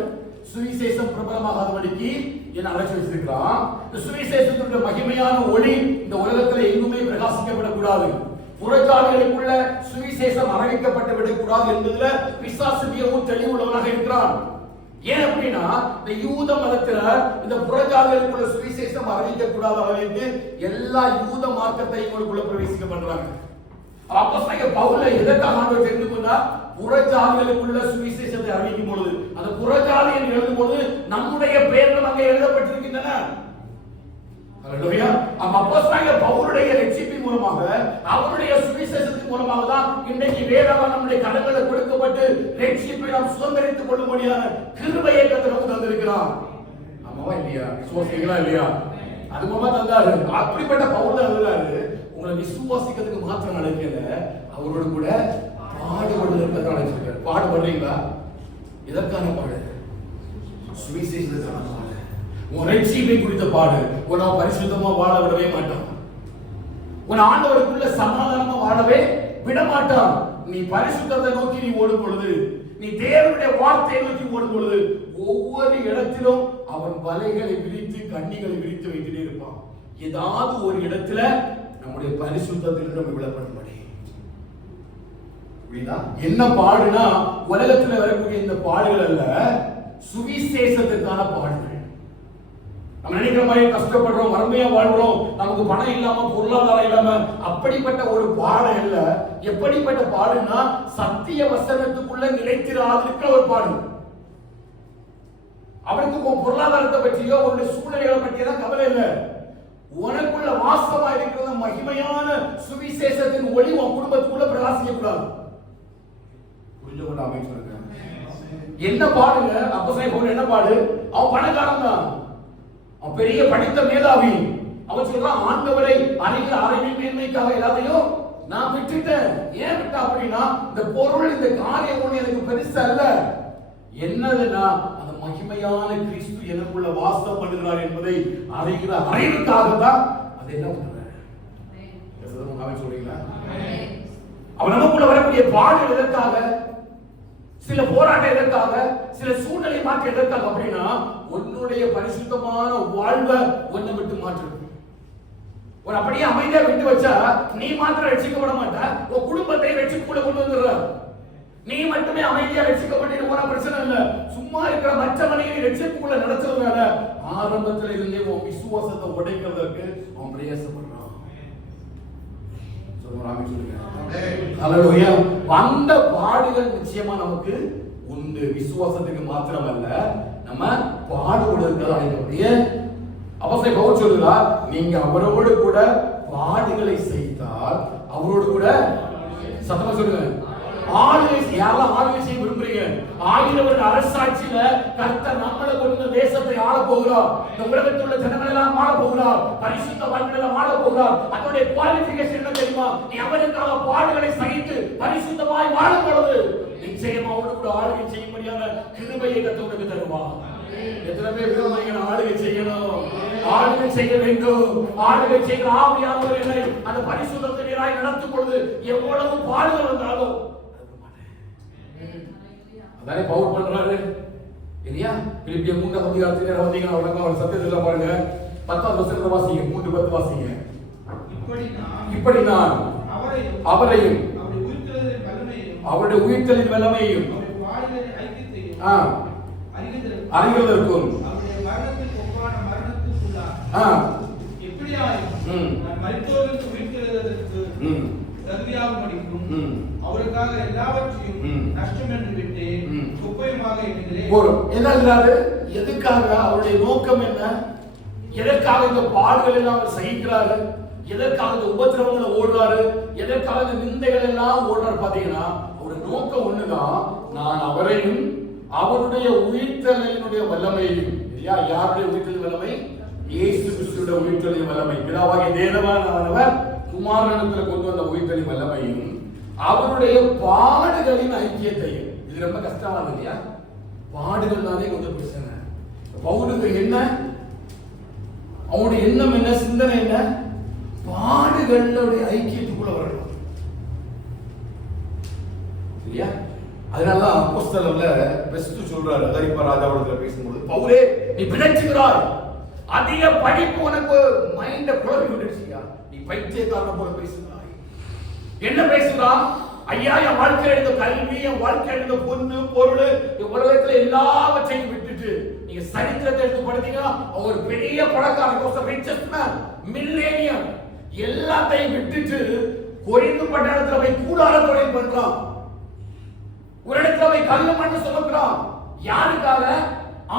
சுவிசேஷம் பிரபலமாகாதபடிக்கு என்ன அழைச்சி வச்சிருக்கிறான். இந்த சுவிசேஷத்தினுடைய மகிமையான ஒளி இந்த உலகத்தில் எங்குமே பிரகாசிக்கப்படக்கூடாது. புறஜாதிகளுக்குள்ள சுவிசேஷம் அறிவிக்கப்பட்டு விடக்கூடாது என்பதுல பிசாசு மிகவும் தெளிவுள்ளவனாக இருக்கிறான். ஏன் அப்படின்னா இந்த யூத மதத்துல இந்த புறஜாதிகளுக்குள்ள சுவிசேஷம் அறிவிக்க கூடாத அளவுக்கு எல்லா யூத மார்க்கத்தை இவங்களுக்குள்ள பிரவேசிக்க பண்றாங்க. அப்போஸ்தலன் பவுல் எதற்காக ஆண்டவர் தெரிந்து கொண்டார்? புறஜாதிகளுக்குள்ள சுவிசேஷத்தை அறிவிக்கும் பொழுது, அந்த புறஜாதி என்று எழுதும் பொழுது நம்முடைய பெயர்கள் அங்கே எழுதப்பட்டிருக்கின்றன. ஹல்லேலூயா. அப்போஸ்தலன் பவுலுடைய ரட்சிப்பின் மூலமாக, அவருடைய சுவிசேஷத்தின் மூலமாக தான் இன்றைக்கு வேதம் நம்முடைய கரங்களில் கொடுக்கப்பட்டு ரட்சிப்பை நாம் சுதந்திரித்துக் கொள்ளும்படியான கிருபையை கர்த்தர் நமக்கு தந்திருக்கிறார். ஆமாவா இல்லையா? விசுவாசிங்களா இல்லையா? அது மூலமா தந்தாரு. அப்படிப்பட்ட பவுல் எழுதுறாரு, உங்களை விசுவாசிக்கிறதுக்கு மாத்திரம் அழைக்கல, அவரோடு கூட பாடுபடுவதற்கு அழைச்சிருக்காரு. பாடுபடுறீங்களா? இதற்கான பாடு, சுவிசேஷத்துக்கான பாடு, உன் ரட்சிப்பை குறித்த பாடு. உன்னை பரிசுத்தமா வாழ விடவே மாட்டான். உன் ஆண்டவருக்குள்ள சமாதானமா வாழவே விட மாட்டான். நீ பரிசுத்தத்தை நோக்கி நீ ஓடும் பொழுது, நீ தேவனுடைய வார்த்தையை நோக்கி ஓடும் பொழுது, ஒவ்வொரு இடத்திலும் அவன் வலைகளை விரித்து கண்ணிகளை விரித்து வைத்துட்டே இருப்பான். ஏதாவது ஒரு இடத்துல நம்முடைய பரிசுத்தத்தில் நம்ம விளப்படும்படி. என்ன பாடுனா உலகத்துல வரக்கூடிய இந்த பாடுகள் அல்ல, சுவிசேஷத்துக்கான பாடுகள். நம்ம நினைக்கிற மாதிரி கஷ்டப்படுறோம், வறுமையா வாழ்றோம், நமக்கு பணம் இல்லாம பொருளாதாரம் இல்லாம, அப்படிப்பட்ட ஒரு பாடு இல்ல. எப்படிப்பட்ட பாடுனா சத்திய வசனத்துக்குள்ள நிலைத்திராதிருக்கிற ஒரு பாடு. அவனுக்கு உன் பொருளாதாரத்தை பற்றியோ உன்னுடைய சூழ்நிலைகளை பற்றியோ கவலை இல்லை. உனக்குள்ள வாசமா இருக்கிற மகிமையான சுவிசேஷத்தின் ஒளி உன் குடும்பத்துக்குள்ள பிரகாசிக்க கூடாது. புரிஞ்சு கொண்டு அமைச்சு என்ன பாடுங்க? அப்போஸ்தலன் பவுல் என்ன பாடு? அவன் பணக்காரன் தான். அவன் பெரிய படித்த மேதாவி. அவன் சொல்றான், ஆண்டவரை அறிகிற அறிவின் மேன்மைக்காக எல்லாத்தையும் நான் விட்டுட்டேன். ஏன் விட்டா அப்படின்னா, இந்த பொருள் இந்த காரியம் ஒண்ணு எனக்கு பெருசு அல்ல. என்னதுன்னா, அந்த மகிமையான கிறிஸ்து எனக்குள்ள வாசம் பண்ணுகிறார் என்பதை அறிகிற அறிவுக்காக தான் அதை என்ன பண்றேன். அவன் சொல்றீங்களா? அவன் நமக்குள்ள வரக்கூடிய பாடுகள் எதற்காக, சில போராட்டம் எதற்காக, சில சூழ்நிலை மாற்றம் எதற்காக அப்படின்னா, உன்னுடைய பரிசுத்தமான வாழ்வை ஒன்றை விட்டு மாற்று. ஒரு அப்படியே அமைதியா விட்டு வச்சா நீ மாத்திரம் ரட்சிக்கப்பட மாட்ட, உன் குடும்பத்தை ரட்சிப்புக்குள்ள கொண்டு வந்துடுற. நீ மட்டுமே அமைதியா ரட்சிக்கப்பட்டு போனா பிரச்சனை இல்ல. சும்மா இருக்கிற மற்ற மனிதனை ரட்சிப்புக்குள்ள நடத்துறதுனால ஆரம்பத்துல இருந்தே உன் விசுவாசத்தை உடைக்கிறதுக்கு அவன் பிரயாசப்படுறான். அந்த பாடுகள் நிச்சயமா நமக்கு உண்டு. விசுவாசத்துக்கு மாத்திரமல்ல, நம்ம பாடுபடுவதற்கு அழைக்கக்கூடிய அவசர பவுல் சொல்லுகிறார், நீங்க அவரோடு கூட பாடுகளை செய்தால் அவரோடு கூட சத்தமா சொல்லுங்க ஆளுகை. யாரெல்லாம் ஆளுகை செய்ய விரும்புறீங்க? 1000 வருட அரசாட்சியில கர்த்தர் நம்மளை கொண்டு தேசத்தை ஆள போகிறார். இந்த உலகத்தில் உள்ள ஜனங்கள் எல்லாம் ஆள போகிறார். பரிசுத்த வாழ்க்கை எல்லாம் ஆள போகிறார். அதோட குவாலிஃபிகேஷன் என்ன தெரியுமா? நீ அவருக்காக பாடுகளை சகித்து பரிசுத்தமாய் வாழும் பொழுது நிச்சயமா அவரோடு கூட ஆளுகை செய்யும்படியான கிருபையை கர்த்தர் தருவார். எத்தனை பேர் விரும்புறீங்க ஆளுகை செய்யணும்? ஆளுகை செய்ய வேண்டும். ஆளுகை செய்கிற ஆவியானவர்களை அந்த பரிசுத்தத்தினராய் நடத்தும் பொழுது எவ்வளவு பாடுகள் வந்தாலும் அதானே பவுல் பண்றாரு இல்லையா? பிலிப்பியர் 3ஆம் அதிகாரத்திலே வந்தீங்கன்னா உலகம் அவர் சத்தியத்துல பாருங்க 10ஆம் வசனத்தை வாசிங்க. 3:10 வாசிங்க. இப்படி நான் அவரையும் அவருடைய உயிர்த்தெழுதலின் வல்லமையையும் அறிவதற்கும் அவருக்காக எல்லாவற்றையும் நஷ்டம் என்று விட்டு குப்பையுமாக எண்ணுகிறேன். எதுக்காக? அவருடைய நோக்கம் என்ன? எதற்காக இந்த பாடுகள் எல்லாம் அவர் சகிக்கிறாரு? எதற்காக இந்த உபத்திரவங்களை ஓடுறாரு? எதற்காக இந்த நிந்தைகள் எல்லாம் ஓடுறாரு? பாத்தீங்கன்னா அவருடைய நோக்கம் ஒண்ணுதான், நான் அவரையும் அவருடைய உயிர்த்தெழுதலினுடைய வல்லமையையும். இல்லையா? யாருடைய உயிர்த்தெழுதல் வல்லமை? இயேசு கிறிஸ்துவினுடைய உயிர்த்தெழுதல் வல்லமை. பிதாவாகிய தேவனானவர் குமாரனிடத்தில் கொண்டு வந்த உயிர்த்தெழுதல் வல்லமையும் அவருடைய பாடுகளின் ஐக்கியத்தையும். இது ரொம்ப கஷ்டமானது இல்லையா? பாடுகள் தானே கொஞ்சம் பிரச்சனை. பவுலுக்கு என்ன? அவனுடைய எண்ணம் என்ன? சிந்தனை என்ன? பாடுகளுடைய ஐக்கியத்துக்குள்ள வரணும் இல்லையா? அதனாலதான் அப்போஸ்தலர்ல பெஸ்ட் சொல்றாரு, அகரிப்பா ராஜாவோட பேசும்போது, பவுலே நீ பிழைச்சுகிறாய், அதிக படிப்பு உனக்கு மைண்ட குழப்பி விட்டுருச்சியா, நீ பைத்தியக்காரனை போல பேசுகிறாய். என்ன பேசுகிறான்? ஐயா, என் வாழ்க்கையில் இருந்த கல்வி, என் வாழ்க்கையில் இருந்த பொண்ணு பொருள், உலகத்துல எல்லாவற்றையும் விட்டுட்டு நீங்க சரித்திரத்தை எடுத்து படித்தீங்கன்னா ஒரு பெரிய பணக்காரன் மில்லேனியம் எல்லாத்தையும் விட்டுட்டு கொரிந்து பட்டணத்துல போய் கூடார தொழில் பண்றான். ஒரு இடத்துல போய் கல்லு மண்ணு சுமக்கிறான். யாருக்காக?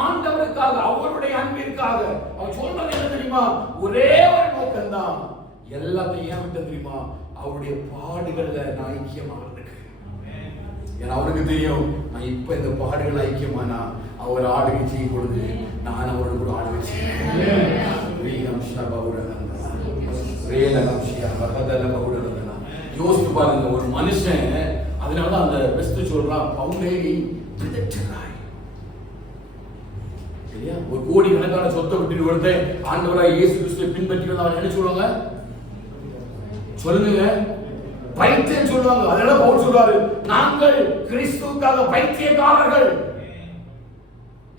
ஆண்டவருக்காக, அவருடைய அன்பிற்காக. அவன் சொல்றது என்ன தெரியுமா? ஒரே ஒரு நோக்கம் தான். எல்லாத்தையும் ஏன் விட்டு தெரியுமா? அவருடைய பாடுகள்ல நான் ஐக்கியமாகிறதுக்கு. ஏன்னா அவருக்கு தெரியும், நான் இப்ப இந்த பாடுகள் ஐக்கியமானா அவர் ஆளுகை செய்யும் பொழுது நான் அவரோடு கூட ஆளுகை செய்வேன். யோசித்து பாருங்க, ஒரு மனுஷன். அதனாலதான் அந்த பெஸ்ட் சொல்றான், பவுலே ஒரு கோடி கணக்கான சொத்தை விட்டு கொடுத்து ஆண்டவராய் இயேசு கிறிஸ்துவை பின்பற்றி அவன் என்ன சொல்லுவாங்க? சொல்லுங்க, பைத்தியம் சொல்லுவாங்க. அதனால பவுல் சொல்றாரு, நாங்கள் கிறிஸ்துவுக்காக பைத்தியக்காரர்கள்.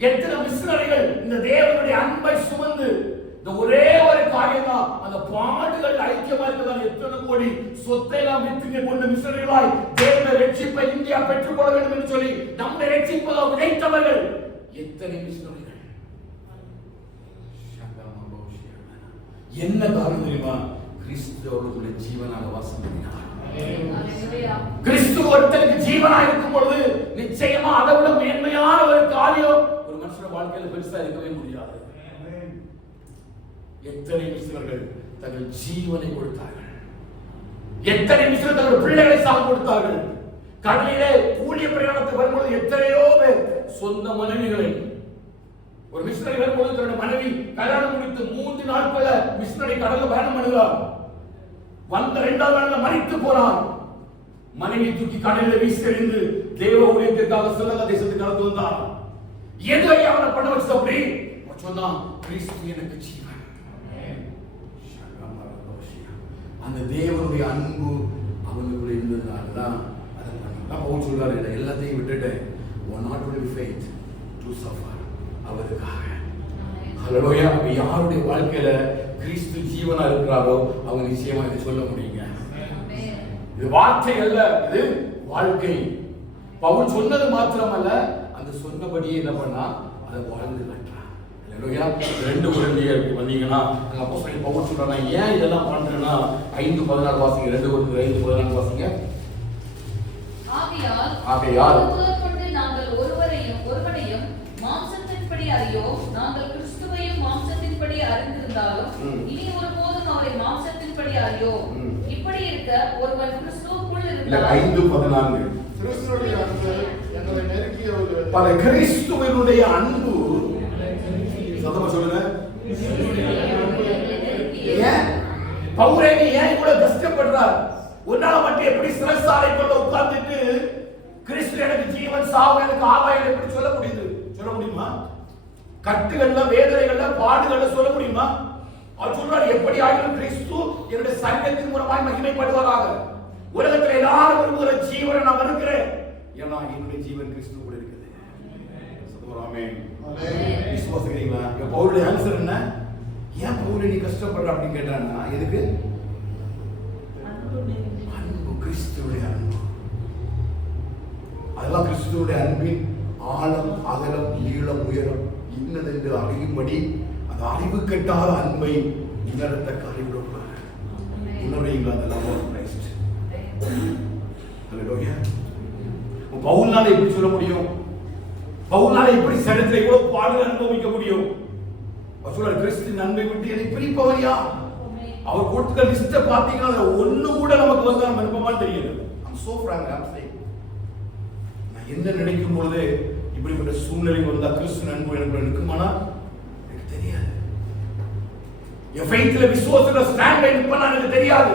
எத்தனை மிஷனரிகள் இந்த தேவனுடைய அன்பை சுமந்து இந்த ஒரே ஒரு காரியம் தான், அந்த பாடுகள் ஐக்கியமா இருக்கிறதால் எத்தனை கோடி சொத்தை எல்லாம் விட்டுங்க கொண்டு மிஷனரிகளாய் தேவனுடைய ரட்சிப்பை இந்தியா பெற்றுக்கொள்ள வேண்டும் என்று சொல்லி நம்முடைய ரட்சிப்பை உடைத்தவர்கள் எத்தனை மிஷனரிகள். என்ன காரணம் தெரியுமா? கிறிஸ்துவோடு ஜீவனாக வாசம் பண்ணினார். கிறிஸ்து ஒருத்தருக்கு ஜீவனாக இருக்கும் பொழுது நிச்சயமா அதை விட மேன்மையான ஒரு காரியம் ஒரு மனுஷன வாழ்க்கையில பெருசா இருக்கவே முடியாது. எத்தனை மிஷனர்கள் தங்கள் ஜீவனை கொடுத்தார்கள். எத்தனை மிஷனர்கள் தங்கள் பிள்ளைகளை சாவு கொடுத்தார்கள். கடலிலே ஊழிய பிரயாணத்துக்கு வரும்போது எத்தனையோ பேர் சொந்த மனைவிகளை ஒரு மிஷனரி வரும்போது தன்னுடைய மனைவி கல்யாணம் முடித்து 3 நாட்கள்ல மிஷனரி கடல்ல பயணம் பண்ணுகிறார். வந்த 2வது நாள்ல மரித்து போனார். மனைவி தூக்கி கடலில் வீசி எறிந்து தேவ ஊழியத்திற்காக ஸ்ரீலங்கா தேசத்துக்கு கடந்து வந்தார். எதை அவனை பண்ண வச்சது? அப்படி சொன்னான், கிறிஸ்து எனக்கு ஜீவன். அந்த தேவனுடைய அன்பு அவனுக்குள்ள இருந்ததுனாலதான் அதை பண்ணான். பவுல் சொல்றாரு, எல்லாத்தையும் விட்டுட்டு not only faith to suffer அவருக்காக. ஹல்லேலூயா. யாருடைய வாழ்க்கையில கிறிஸ்து ஜீவனா இருக்கிறாரோ அவங்க நிச்சயமா இதை சொல்ல முடியுங்க. இது வார்த்தை அல்ல, இது வாழ்க்கை. பவுல் சொன்னது மாத்திரமல்ல, அந்த சொன்னபடியே என்ன பண்ணா அதை வாழ்ந்து காட்டுறான். ஹல்லேலூயா. 2 கொரிந்தியர் வந்தீங்கன்னா அப்போஸ்தலன் பவுல் சொல்றாங்க, ஏன் இதெல்லாம் பண்றேன்னா 5:14 வாசிங்க. 2 கொரிந்தியர் 5:14 வாசிங்க. ஆகையால் கொண்டு நாங்கள் ஒருவனையும் மாம்சத்தின்படி அறியோம், நாங்கள் கிறிஸ்துவையும் மாம்சத்தின்படி அறிந்திருந்தாலும் இனி ஒருபோதும் அவரை மாம்சத்தின்படி அறியோம். இப்படி இருக்க ஒருவன் கிறிஸ்துவுக்குள் இருந்தால் 5:14 கிறிஸ்துவினுடைய அன்பு எங்களை நெருக்கியது. பல கிறிஸ்துவினுடைய அன்பு சத்தமா சொல்லுங்க. ஏன் பவுலே நீ ஏன் கூட கஷ்டப்படுறார்? உன்னால மட்டும் எப்படி சிறைச்சாலைக்குள்ள உட்கார்ந்துட்டு கிறிஸ்து எனக்கு ஜீவன், சாவு எனக்கு ஆதாயம் எப்படி சொல்ல முடியுது? சொல்ல முடியுமா? கட்டுகள்ல, வேதனைகள்ல, பாடுகள்ல சொல்ல முடியுமா? அவர் சொல்றார், எப்படி ஆகிலும் கிறிஸ்து என்னுடைய சரீரத்தின் மூலமாய் மகிமைப்படுவாராக. உலகத்தில் எல்லாரும் விரும்புகிற ஜீவனை நான் இருக்கிறேன். ஏன்னா என்னுடைய ஜீவன் கிறிஸ்து கூட இருக்குது. ஆமென். விசுவாசிக்கிறீங்களா? பவுலுடைய ஆன்சர் என்ன? ஏன் பவுல் நீ கஷ்டப்படுற அப்படின்னு கேட்டான்னா, எதுக்கு? அன்பு, கிறிஸ்துவுடைய அன்பு. அதெல்லாம் கிறிஸ்துவுடைய அன்பின் ஆழம், அகலம், நீளம், உயரம் இன்னதென்று அறியும்படி அந்த அறிவு கெட்டாத அன்பை இன்னரத்தக்க அறிவுறுப்பார். உணர்றீங்களா? அதெல்லாம் கிரைஸ்ட். ஹல்லேலூயா. பவுல்னால எப்படி சொல்ல முடியும்? பவுல்னால எப்படி சரித்திர இவ்வளவு பாடுகள் அனுபவிக்க முடியும்? அவர் சொல்றார், கிறிஸ்துவின் அன்பை விட்டு என்னை பிரிப்பவர் யார்? அவர் கொடுத்த லிஸ்ட பாத்தீங்கன்னா ஒண்ணு கூட நமக்கு வந்து நம்ம விருப்பமான்னு தெரியல. I'm so frank, I'm saying. நான் என்ன நினைக்கும் பொழுது இப்படிப்பட்ட சூழ்நிலை வந்தா கிறிஸ்துவின் அன்பு எனக்கு நிற்குமானா எனக்கு தெரியாது. என் ஃபெய்த்ல விசுவாசத்துல ஸ்டாண்ட் பை நிப்பனா எனக்கு தெரியாது.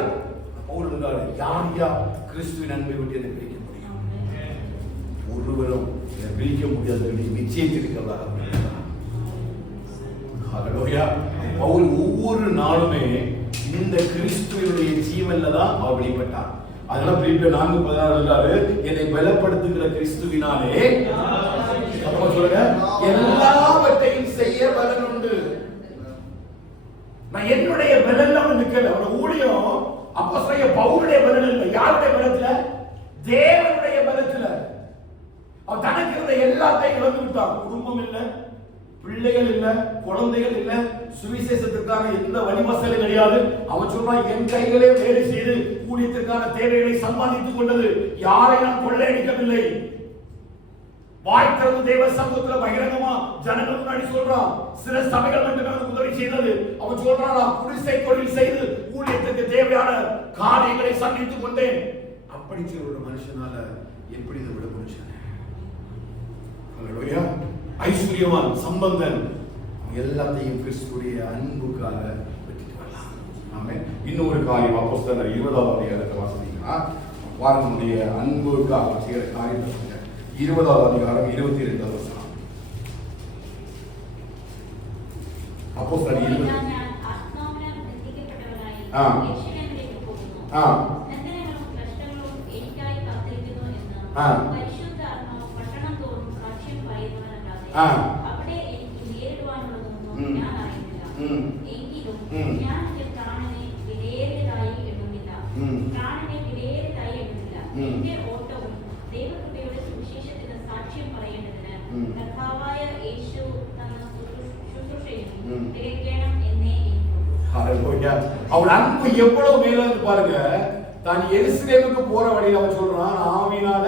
பவுல் சொல்றாரு, யார் கிறிஸ்துவின் அன்பை விட்டு என்னை பிரிக்க முடியும்? ஒருவரும் என்னை பிரிக்க முடியாது நிச்சயத்திருக்கிறதாக. ஹல்லேலூயா. பவுல் ஒவ்வொரு நாளுமே இந்த கிறிஸ்துவினுடைய ஜீவன்ல தான் அவர் வெளிப்பட்டார். அதனால பிலிப்பியர் 4:16 சொல்றாரு, என்னை பலப்படுத்துகிற கிறிஸ்துவினாலே சொல்லுங்க, எல்லாவற்றையும் செய்ய பலன் உண்டு. நான் என்னுடைய பலன்ல நிக்கல. அவரோட ஊழியம் அப்போஸ்தலன் பவுலுடைய பலன் இல்ல. யாருடைய பலத்துல? தேவனுடைய பலத்துல. அவன் தனக்கு இருந்த எல்லாத்தையும் இழந்து விட்டான். குடும்பம் இல்ல, பிள்ளைகள் இல்ல, குழந்தைகள் இல்ல, சுவிசேஷத்திற்கான எந்த வழிவசலும் கிடையாது. அவன் சொல்றான், என் கைகளே வேலை செய்து ஊழியத்திற்கான தேவைகளை சம்பாதித்துக் கொண்டது, யாரை நான் கொள்ளையடிக்கவில்லை. வாய் திறந்து தேவ சமூகத்துல பகிரங்கமா ஜனங்கள் முன்னாடி சொல்றான். சில சபைகள் மட்டும் எனக்கு உதவி செய்தது. அவன் சொல்றான், நான் குடிசை தொழில் செய்து ஊழியத்துக்கு தேவையான காரியங்களை சந்தித்துக் கொண்டேன். அப்படி சொல்ற ஒரு மனுஷனால எப்படி இதை விட முடிச்சேன்? ஹல்லேலூயா. ஐஸ்வர்யவான், சம்பந்தன் எல்லாத்தையும் கிறிஸ்துவுடைய அன்புக்காக வெற்றிட்டு வரலாம். ஆமென். இன்னொரு காரியம் அப்போஸ்தலர் 20வது அதிகாரத்தை வாசித்தீங்கன்னா, வாரனுடைய அன்புக்காக செய்கிற காரியத்தை 20வது அதிகாரம் 22வது வசனம். அப்போஸ்தலர் 20 அவன் அன்பு எவ்வளவு மேல பாருங்க. தான் எருசலேமுக்கு போற வழியில் அவன் சொல்றான், ஆவியினால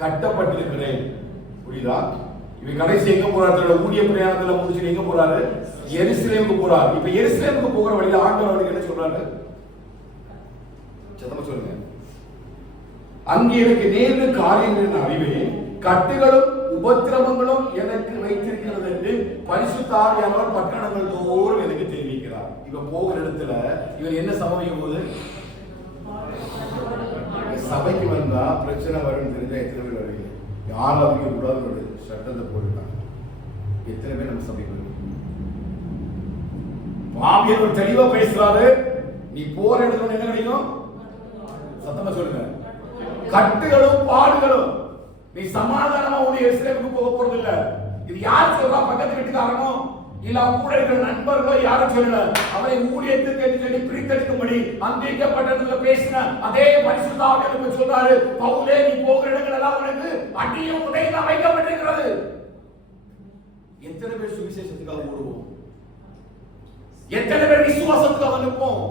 கட்டப்பட்டிருக்கிறேன். புரியுதா? இவன் கடைசி எங்க போறாரு? தன்னோட ஊழிய பிரயாணத்துல முடிச்சு எங்க போறாரு? எருசலேமுக்கு போறாரு. இப்ப எருசலேமுக்கு போகிற வழியில ஆண்டவர் அவனுக்கு என்ன சொல்றாரு? சத்தமா சொல்லுங்க. அங்கே எனக்கு நேர்ந்த காரியங்கள் அறிவேன், கட்டுகளும் உபத்திரவங்களும் எனக்கு வைத்திருக்கிறது என்று பரிசுத்த ஆவியானவர் பட்டணங்கள் தோறும் எனக்கு தெரிவிக்கிறார். இவன் போகிற இடத்துல இவன் என்ன சம்பவிக்கும் போது சபைக்கு வந்தா பிரச்சனை வரும் தெரிஞ்சா எத்தனை பேர் வருவீங்க? யாரும் அறிவிக்க கூடாது சட்டத்தை போட்டுட்டாங்க. எத்தனை பேர் நம்ம சபைக்கு வருவீங்க? ஆவியானவர் தெளிவா பேசுறாரு. நீ போற இடத்துல என்ன கிடைக்கும்? சத்தமா சொல்லுங்க. கட்டுகளும் பாடுகளும். நீ சமாதானமா உன்னை எருசலேமுக்கு போக போறது இல்ல. இது யார் சொல்றா? பக்கத்து வீட்டுக்காரனோ இல்ல கூட இருக்கிற நண்பர்களோ யாரும் சொல்லல. அவரை ஊழியத்துக்கு சொல்லி பிரித்தெடுக்கும்படி அங்கீகப்பட்டதுல பேசின அதே பரிசுத்த ஆவியானவர் சொல்றாரு, பவுலே நீ போகிற இடங்கள் எல்லாம் உனக்கு அடியும் உதையும் வைக்கப்பட்டிருக்கிறது. எத்தனை பேர் சுவிசேஷத்துக்காக ஓடுவோம்? எத்தனை பேர் விசுவாசத்துக்காக நிற்போம்?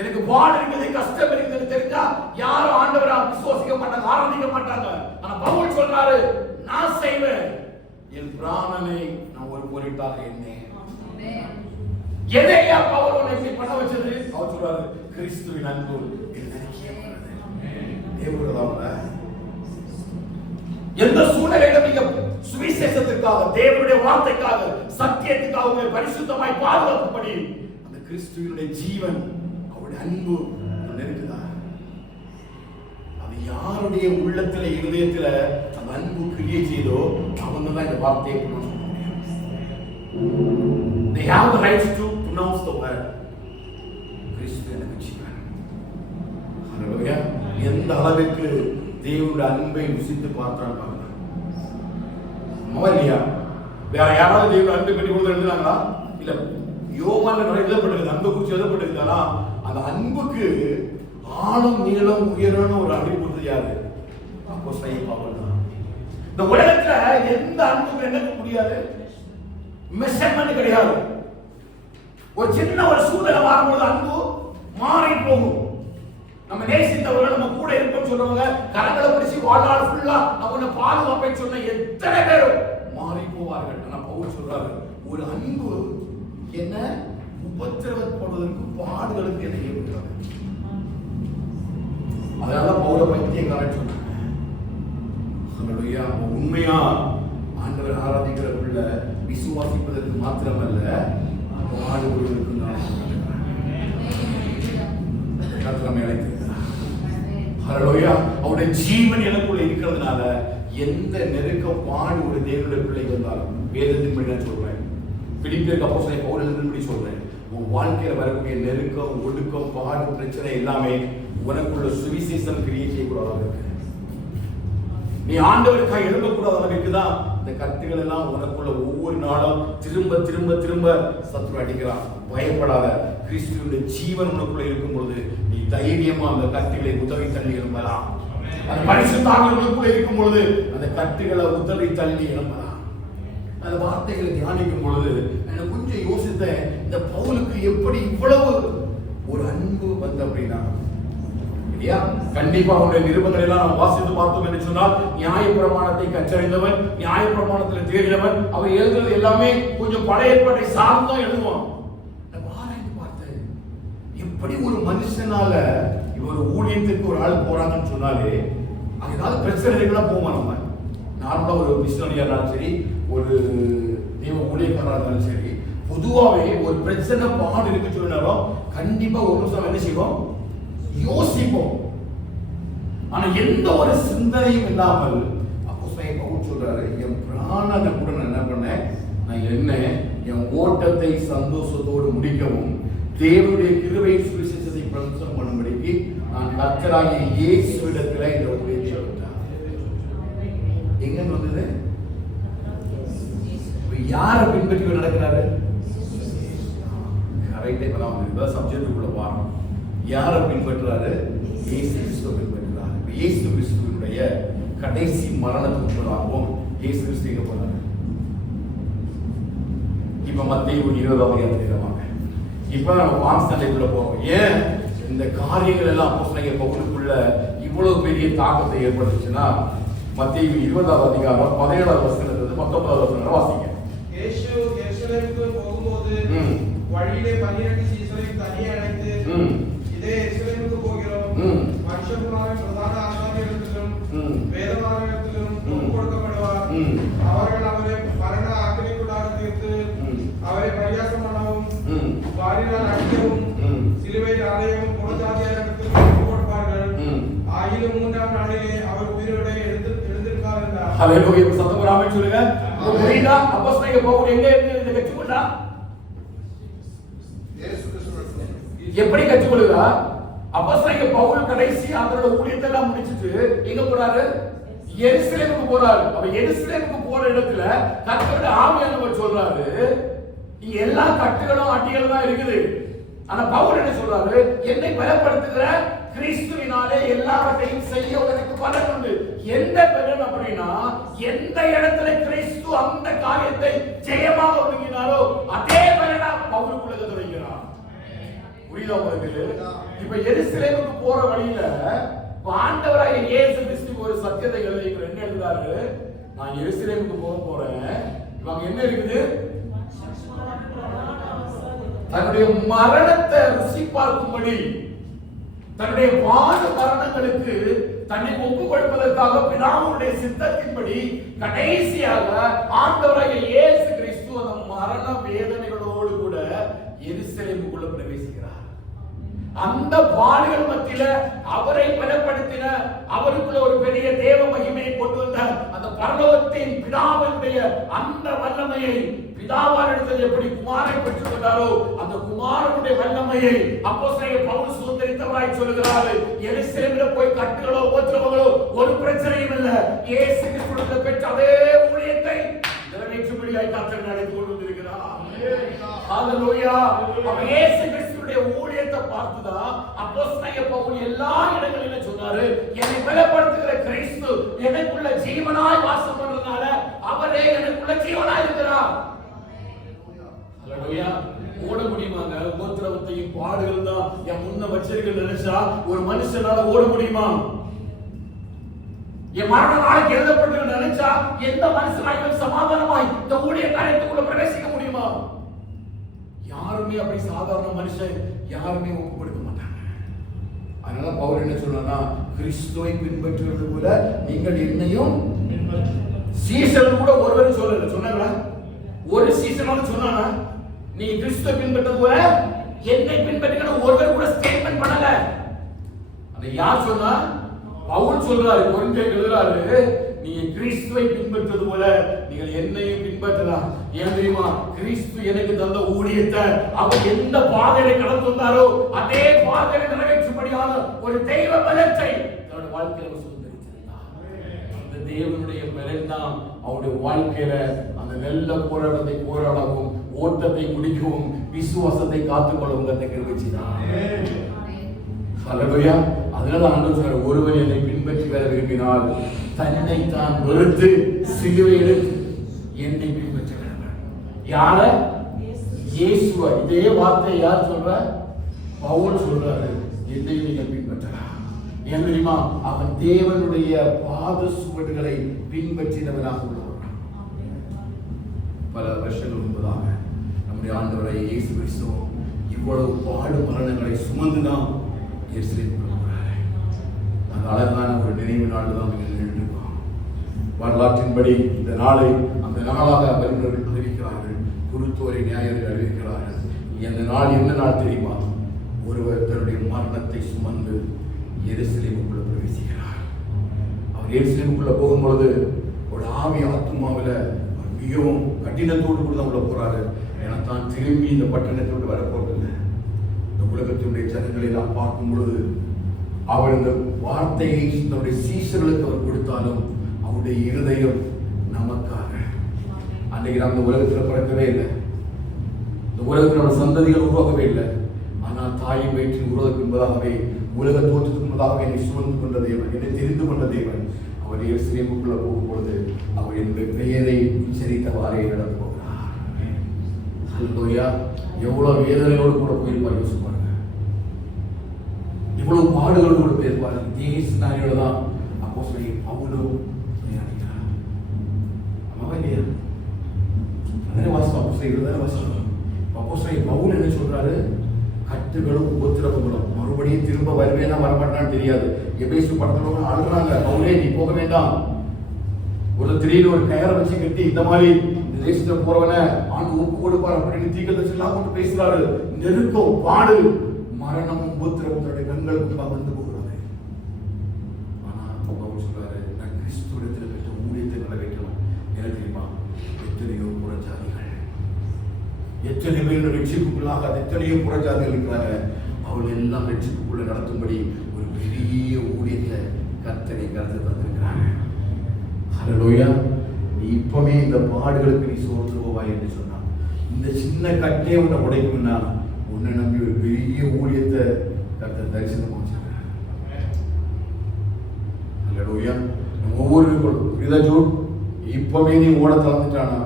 எனக்கு பாடு இருக்குது, கஷ்டம் இருக்குது தெரிஞ்சா யாரும் ஆண்டவரை விசுவாசிக்க மாட்டாங்க, ஆராதிக்க மாட்டாங்க. ஆனா பவுல் சொல்றாரு, நான் செய்வேன், என் பிராணனை நான் ஒரு பொருட்டாக எண்ணேன். எதையா பவுல் உன்னை இப்படி பண்ண வச்சது? அவர் சொல்றாரு, கிறிஸ்துவின் அன்பு தேவனுடைய எந்த சூழ்நிலையிலும் நீங்க சுவிசேஷத்திற்காக, தேவனுடைய வார்த்தைக்காக, சத்தியத்துக்காக பரிசுத்தமாய் பாதுகாக்கப்படி அந்த கிறிஸ்துவினுடைய ஜீவன், அவருடைய அன்பு இருக்குதா? அது யாருடைய உள்ளத்துல இருதயத்துல அந்த அன்பு கிரியை செய்தோ அவங்க தான் இந்த வார்த்தையை pronounce பண்ண முடியும். They have the right to pronounce the word. கிறிஸ்து எனக்கு ஜீவன். ஹalleluya. எந்த அளவுக்கு தேவனுடைய அன்பை ருசித்து பார்த்தால் பாருங்க. இல்லையா? வேற யாராவது தேவனுடைய அன்பை பெற்றுக் கொண்டு இருந்தாங்களா? இல்ல. யோவான்ல நிறைய எழுதப்பட்டிருக்கு, அன்பை குறித்து எழுதப்பட்டிருக்கானா? அந்த அன்புக்கு ஆழம் நீளம் உயரம்னு ஒரு அறிவு கொடுத்தது யாரு? அப்போஸ்தலன் பவுல் தான். இந்த உலகத்துல எந்த அன்புக்கு என்ன முடியாது, மெஷர்மென்ட் கிடையாது. ஒரு சின்ன ஒரு சூழ்நிலை வரும்போது அன்பு மாறி போகும். நம்ம நேசித்தவர்கள் நம்ம கூட இருப்போம் சொல்றவங்க கரங்களை பிடிச்சி வாழ்நாள் ஃபுல்லா அவனை பாதுகாப்பேன்னு சொன்ன எத்தனை பேரும் மாறி போவார்கள். ஆனா பவுல் சொல்றாரு, ஒரு அன்பு என்ன உபத்திரவப்படுவதற்கு பாடுகளுக்கு என்ன ஏற்படுகிறது. அதனால பவுல பைத்தியக்காரன் சொன்னாங்க. உண்மையா ஆண்டவர் ஆராதிக்கிறவர்கள விசுவாசிப்பதற்கு மாத்திரமல்ல, பாடுபடுவதற்கு அவருடைய ஜீவன் எனக்குள்ள இருக்கிறதுனால எந்த நெருக்கம் பாடு ஒரு தேவனுடைய பிள்ளை வந்தாலும் வேதத்தின்படி நான் சொல்றேன், பிலிப்பியருக்கு அப்போஸ்தலன் பவுல் எழுதினபடி சொல்றேன், உன் வாழ்க்கையில வரக்கூடிய நெருக்கம், ஒடுக்கம், பாடு, பிரச்சனை எல்லாமே உனக்குள்ள சுவிசேஷம் கிரியை செய்யக்கூடாது இருக்கு. நீ ஆண்டவருக்காக எழுதக்கூடாத அளவுக்கு தான் இந்த கட்டுகள் எல்லாம் உனக்குள்ள ஒவ்வொரு நாளும் திரும்ப திரும்ப திரும்ப சத்துரு அடிக்கிறான். பயப்படாத, கிறிஸ்துவினுடைய ஜீவன் உனக்குள்ள இருக்கும் பொழுது நீ தைரியமா அந்த கட்டுகளை உதவி தள்ளி எழும்பலாம். அந்த பரிசுத்த ஆவி உனக்குள்ள இருக்கும் பொழுது அந்த கட்டுகளை உதவி தள்ளி எழும்பலாம். அந்த வார்த்தைகளை தியானிக்கும் பொழுது நான் கொஞ்சம் யோசித்தேன், இந்த பவுலுக்கு எப்படி இவ்வளவு ஒரு அன்பு வந்து அப்படின்னா, கண்டிப்பா அவருடைய நிருபங்களை எல்லாம் நாம் வாசித்து பார்த்தோம் என்று சொன்னால், நியாயப்பிரமாணத்தை கற்றறிந்தவன், நியாயப்பிரமாணத்தில் தேறினவன், அவர் எழுதுறது எல்லாமே கொஞ்சம் பழைய ஏற்பாட்டை சார்ந்தும் எழுதுவான். பார்த்தேன் எப்படி ஒரு மனுஷனால இவர் ஊழியத்துக்கு ஒரு ஆள் போறாங்கன்னு சொன்னாலே அதனால பிரச்சனைகள்லாம் போமா. நம்ம நார்மலா ஒரு மிஷனரியா இருந்தாலும் சரி, ஒரு தேவ ஊழியக்காரா இருந்தாலும் சரி, பொதுவாகவே ஒரு பிரச்சனை பாடு இருக்கு சொன்னாலும் கண்டிப்பா ஒரு நிமிஷம் என்ன செய்வோம், யோசிப்போம். ஆனா எந்த ஒரு சிந்தனையும் இல்லாமல் அப்போஸ்தலன் பவுல் சொல்றாரு, என் பிராணனை கூட நான் என்ன பண்ணேன், நான் என்ன என் ஓட்டத்தை சந்தோஷத்தோடு முடிக்கவும் தேவனுடைய கிருபை சுவிசேஷத்தை பிரசங்கம் பண்ணும்படிக்கு நான் கர்த்தராகிய இயேசுவிடத்தில் இந்த ஊழியத்தை விட்டார். எங்க வந்தது? யாரை பின்பற்றி நடக்கிறாரு? கரெக்டே பண்ண சப்ஜெக்டுக்குள்ள பாருங்க. யாரை பின்பற்றாரு? இயேசு கிறிஸ்துவை பின்பற்றுறாரு. இயேசு கிறிஸ்துவினுடைய கடைசி மரணத்துக்கு முன்னாகவும் இயேசு கிறிஸ்து எங்க போனாரு? இப்ப மத்தேயு 20ஆம் அதிகாரத்துக்கு வாங்க. இப்ப நம்ம பாம் சண்டைக்குள்ள போறோம். ஏன் இந்த காரியங்கள் எல்லாம் அப்போஸ்தலன் பவுலுக்குள்ள இவ்வளவு பெரிய தாக்கத்தை ஏற்படுத்துச்சுன்னா, மத்தேயு 20ஆம் அதிகாரம் 17ஆவது வசனத்திலிருந்து 19ஆவது வசனம் வாசிங்க. இயேசு எருசலேமுக்கு போகும்போது வழியிலே 12 சீஷரையும் தனியே அழைத்து, இதே எருசலேமுக்கு போகிறோம், மனுஷகுமாரன் பிரதான ஆசாரியர்களிடத்திலும் வேதபாரகரிடத்திலும் ஒப்புக் கொடுக்கப்படுவார், அவர்கள் அவரை மரண ஆக்கினை சிலுவையில் அறையவும் புறஜாதியாரிடத்தில் ஒப்புக் கொடுப்பார்கள். ஆயினும் 3ஆம் நாளிலே அவர் உயிரோடு எழுந்திருப்பார் என்றார். ஹல்லேலூயா. சத்தமா ஆமென் சொல்லுங்க. புரியுதா? அப்போஸ்தலனாகிய பவுல் எங்க இருந்து இதை கற்றுக்கொண்டா? எப்படி கற்றுக்கொள்ளுதா? அப்போஸ்தலனாகிய பவுல் கடைசி அவரோட ஊழியத்தை எல்லாம் முடிச்சிட்டு எங்க போறாரு? எருசலேமுக்கு போறாரு. அப்ப எருசலேமுக்கு போற இடத்துல கர்த்தருடைய ஆவியானவர் சொல்றாரு, இங்க எல்லா கட்டுகளும் அடிகளும் தான் இருக்குது. ஆனா பவுல் என்ன சொல்றாரு? என்னை பலப்படுத்துகிற கிறிஸ்துவினாலே எல்லாவற்றையும் செய்ய உனக்கு பலன் உண்டு. எந்த பலன் அப்படின்னா, எந்த இடத்துல கிறிஸ்து அந்த காரியத்தை ஜெயமாக ஒழுங்கினாரோ அதே பலனா பவுலுக்குள்ள வைக்கிறார். புரியுதா உங்களுக்கு? இப்ப எருசலேமுக்கு போற வழியில ஆண்டவராகிய இயேசு கிறிஸ்து ஒரு சத்தியத்தை எழுதிக்கிறார். என்ன எழுதுறாரு? நான் எருசலேமுக்கு போறேன். இவங்க என்ன இருக்குது? தன்னுடைய மரணத்தை ருசி பார்க்கும்படி, தன்னுடைய பாடு மரணங்களுக்கு தன்னை ஒப்பு கொடுப்பதற்காக பிதாவுடைய சித்தத்தின்படி கடைசியாக ஆண்டவராகிய இயேசு கிறிஸ்து அந்த மரண வேதனைகளோடு கூட எருசலேமுக்குள்ள பிரவேசிக்கிறார். அந்த பாடுகள் மத்தியில அவரை பலப்படுத்தின, அவருக்குள்ள ஒரு பெரிய தேவ மகிமையை கொண்டு வந்த அந்த பரலோகத்தின் பிதாவினுடைய அந்த வல்லமையை பிதாவாரிடத்தில் எப்படி குமாரை பெற்றுக் கொண்டாரோ அந்த குமாரனுடைய வல்லமையை அப்போஸ்தலனாகிய பவுல் சுதந்திரித்தவராய் சொல்கிறார். எருசலேமிலே போய் கட்டுகளோ உபத்திரவங்களோ ஒரு பிரச்சனையும் இல்லை. இயேசு கிறிஸ்துவிடத்தில் பெற்ற அதே ஊழியத்தை நிறைவேற்றும்படியாய் கர்த்தர் நடத்தி கொண்டு வந்திருக்கிறார். ஹல்லேலூயா. அப்ப இயேசு கிறிஸ்துவினுடைய ஊழியத்தை பார்த்துதான் அப்போஸ்தலனாகிய பவுல் எல்லா இடங்களிலும் சொன்னாரு, என்னை பலப்படுத்துகிற கிறிஸ்து எனக்குள்ள ஜீவனாய் வாசம் பண்றதுனால அவரே எனக்குள்ள ஜீவனாய் இருக்கிறார். ஹல்லேலூயா. ஓட முடியுமாங்க? உபத்திரவத்தையும் பாடுகள் தான் என் முன்ன வச்சிருக்க நினைச்சா ஒரு மனுஷனால ஓட முடியுமா? என் மரண நாளைக்கு எழுதப்பட்டு நினைச்சா எந்த மனுஷனாலும் சமாதானமாய் இந்த ஊழிய காரியத்துக்குள்ள பிரவேசிக்க முடியுமா? யாருமே அப்படி சாதாரண மனுஷன் யாருமே ஒப்பு கொடுக்க மாட்டாங்க. அதனால பவுல் என்ன சொல்றானா, கிறிஸ்துவை பின்பற்றுவது போல நீங்கள் என்னையும் சீசன் கூட ஒருவரும் சொல்லல. சொன்னாங்களா? ஒரு சீசனால சொன்னானா நீ கிறிஸ்துவை பின்பற்றுவது போல என்னை பின்பற்றுகிற ஒருவர் கூட ஸ்டேட்மெண்ட் பண்ணல. அது யார் சொன்னா? பவுல் சொல்றாரு. கொரிந்தியர் எழுதுறாரு, நீங்க கிறிஸ்துவை பின்பற்றுவது போல நீங்கள் என்னையும் பின்பற்றலாம். ஏன் தெரியுமா? கிறிஸ்து எனக்கு தந்த ஊழியத்தை அவர் எந்த பாதையை கடந்து வந்தாரோ அதே பாதையை நிறைவேற்றும்படியான ஒரு தெய்வ பலத்தை தன்னுடைய வாழ்க்கையில சுதந்திரித்தார். அந்த தேவனுடைய பலன் தான் அவருடைய வாழ்க்கையில அந்த நல்ல போராட்டத்தை போராடவும், ஓட்டத்தை முடிக்கவும், விசுவாசத்தை காத்துக்கொள்ளவும் கத்த கிருபை செய்தார். ஹல்லேலூயா. அதனால ஆண்டவர் சொன்னார், ஒருவர் என்னை பின்பற்றி வர விரும்பினால் தன்னை தான் வெறுத்து சிலுவை எடுத்து என்னை பின்பற்ற வேண்டும். யார? இயேசுவ. இதே வார்த்தை யார் சொல்ற? பவுல் சொல்றாரு, என்னை நீங்கள் பின்பற்றலாம். ஏன் தெரியுமா? அவன் தேவனுடைய பாத சுவடுகளை பின்பற்றினவனாக உள்ளவன். பல வருஷங்கள் முன்பதாக நம்முடைய ஆண்டவரை இயேசு கிறிஸ்து இவ்வளவு பாடு மரணங்களை சுமந்துதான் எருசலேமுக்கு போறாரு. அந்த அழகான ஒரு நினைவு நாள் தான் நின்றுருக்கோம். வரலாற்றின்படி இந்த நாளை அந்த நாளாக வல்லுநர்கள் அறிவிக்கிறார்கள், குருத்தோரை நியாயர்கள் அறிவிக்கிறார்கள். இந்த நாள் என்ன நாள் தெரியுமா? ஒருவர் தன்னுடைய மரணத்தை சுமந்து எருசலேமுக்குள்ள பிரவேசிக்கிறார். அவர் எருசலேமுக்குள்ள போகும்பொழுது ஒரு ஆவி ஆத்மாவில் மிகவும் கடினத்தோடு கூட தான் உள்ள போறாரு. ஏன்னா தான் திரும்பி இந்த பட்டணத்தை விட்டு வரப்போறதில்லை. இந்த உலகத்தினுடைய ஜனங்களை நாம் பார்க்கும் பொழுது அவர் இந்த வார்த்தையை தன்னுடைய சீஷர்களுக்கு அவர் கொடுத்தாலும் அவருடைய இருதயம் நமக்காக. அன்றைக்கு நாம் இந்த உலகத்தில் பிறக்கவே இல்லை, இந்த உலகத்தில் சந்ததிகள் உருவாகவே இல்லை. ஆனால் தாயின் வயிற்றில் உருவாக்கு என்பதாகவே உலக தோற்றத்துக்கு முன்பதாகவே என்னை சுமந்து கொண்ட தேவன், என்னை தெரிந்து கொண்ட தேவன், அவர் எருசலேமுக்குள்ள போகும் பொழுது அவர் என்னுடைய பெயரை உச்சரித்தவாறே நடந்து போகிறார். ஹல்லேலூயா. எவ்வளவு வேதனையோடு கூட போயிருப்பார் யோசிச்சு பாருங்க. இவ்வளவு பாடுகளோடு கூட போயிருப்பார். இதே சினாரியோட தான் அப்போஸ்தலனாகிய பவுலும் நினைக்கிறார். ஆமாவா இல்லையா? அதே வாசம் அப்போஸ்தலனாகிய வாசம். அப்போஸ்தலனாகிய பவுல் என்ன சொல்றாரு? கட்டுகளும் உபத்திரவங்களும் மறுபடியும் திரும்ப வருவேனா வரமாட்டான்னு தெரியாது. எபேசு படத்துல அழுறாங்க, பவுலே நீ போக வேண்டாம். ஒரு திடீர்னு ஒரு கயரை வச்சு கட்டி இந்த மாதிரி இந்த தேசத்துல போறவன ஆண்டு ஒப்பு கொடுப்பார் அப்படின்னு தீர்க்கதரிசி எல்லாம் போட்டு பேசுறாரு. நெருக்கம், பாடு, மரணமும் உபத்திரமும் தன்னுடைய கண்களுக்கு வந்து போகிறது. ஆனா பவுல் சொல்றாரு, நான் கிறிஸ்துவிடத்தில் பெற்ற ஊழியத்தை நிறைவேற்றணும். எனக்கு தெரியுமா, எத்தனையோ புறஜாதிகள், எத்தனை பேர் ரட்சிப்புக்குள்ளாக எத்தனையோ புறஜாதிகள் இருக்கிறாங்க. அவள் எல்லாம் ரட்சிப்புக்குள்ள நடத்தும்படி ஒரு பெரிய ஊழியத்தை கர்த்தரை கருத்து தந்திருக்கிறாங்க. ஹல்லேலூயா. நீ இப்பவே இந்த பாடுகளுக்கு நீ சோர்ந்து போவாய் என்று சொன்னான். இந்த சின்ன கட்டே உன்னை உடைக்கும்னா உன்னை நம்பி ஒரு பெரிய ஊழியத்தை கர்த்தர் தரிசனம் வச்சாங்க. ஹல்லேலூயா. ஒவ்வொரு இதோ இப்பவே நீ ஓட தளர்ந்துட்டானா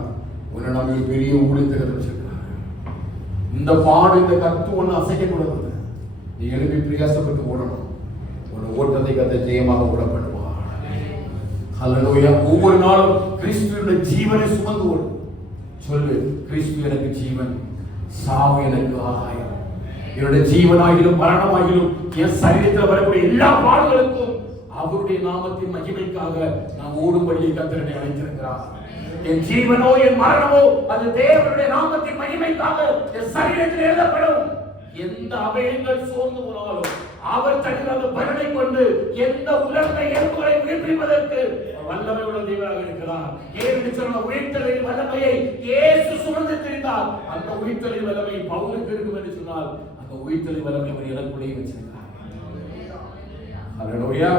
உன்னை நம்பி ஒரு பெரிய ஊழியத்தை கர்த்தர் வச்சிருக்கிறாங்க. இந்த பாடு, இந்த கத்து ஒண்ணு அசைக்கக்கூடாது. நீ எழுப்பி பிரயாசப்பட்டு ஓடணும். உன் ஓட்டத்தை கர்த்தர் ஜெயமாக ஓட பண்ணுவார். ஹல்லேலூயா. ஒவ்வொரு நாளும் கிறிஸ்துவின் ஜீவனை சுமந்து ஓடு. சொல்லு, கிறிஸ்து எனக்கு ஜீவன், சாவு எனக்கு ஆகாயம். என்னுடைய ஜீவனாகிலும் மரணமாகிலும் என் சரீரத்தில் வரக்கூடிய எல்லா பாடுகளுக்கும் அவருடைய நாமத்தின் மகிமைக்காக நான் ஓடும்படியை கர்த்தர் அழைத்திருக்கிறார். என் ஜீவனோ என் மரணமோ அது தேவனுடைய நாமத்தின் மகிமைக்காக என் சரீரத்தில் எழுதப்படும். எந்த அவயங்கள் சோர்ந்து போனாலும் அவர் தனது பலனை கொண்டு எந்த உலர்ந்த எலும்புகளை உயிர்ப்பிப்பதற்கு வல்லமை உள்ள தேவனாக இருக்கிறார். ஏனென்று சொன்ன உயிர்த்தலின் வல்லமையை இயேசு சுமந்து திரிந்தார். அந்த உயிர்த்தலின் வல்லமை பவுலுக்கு இருக்கும் என்று சொன்னால் அந்த உயிர்த்தலின் வல்லமை அவர் எனக்குள்ளே வச்சிருக்கிறார். ஹல்லேலூயா.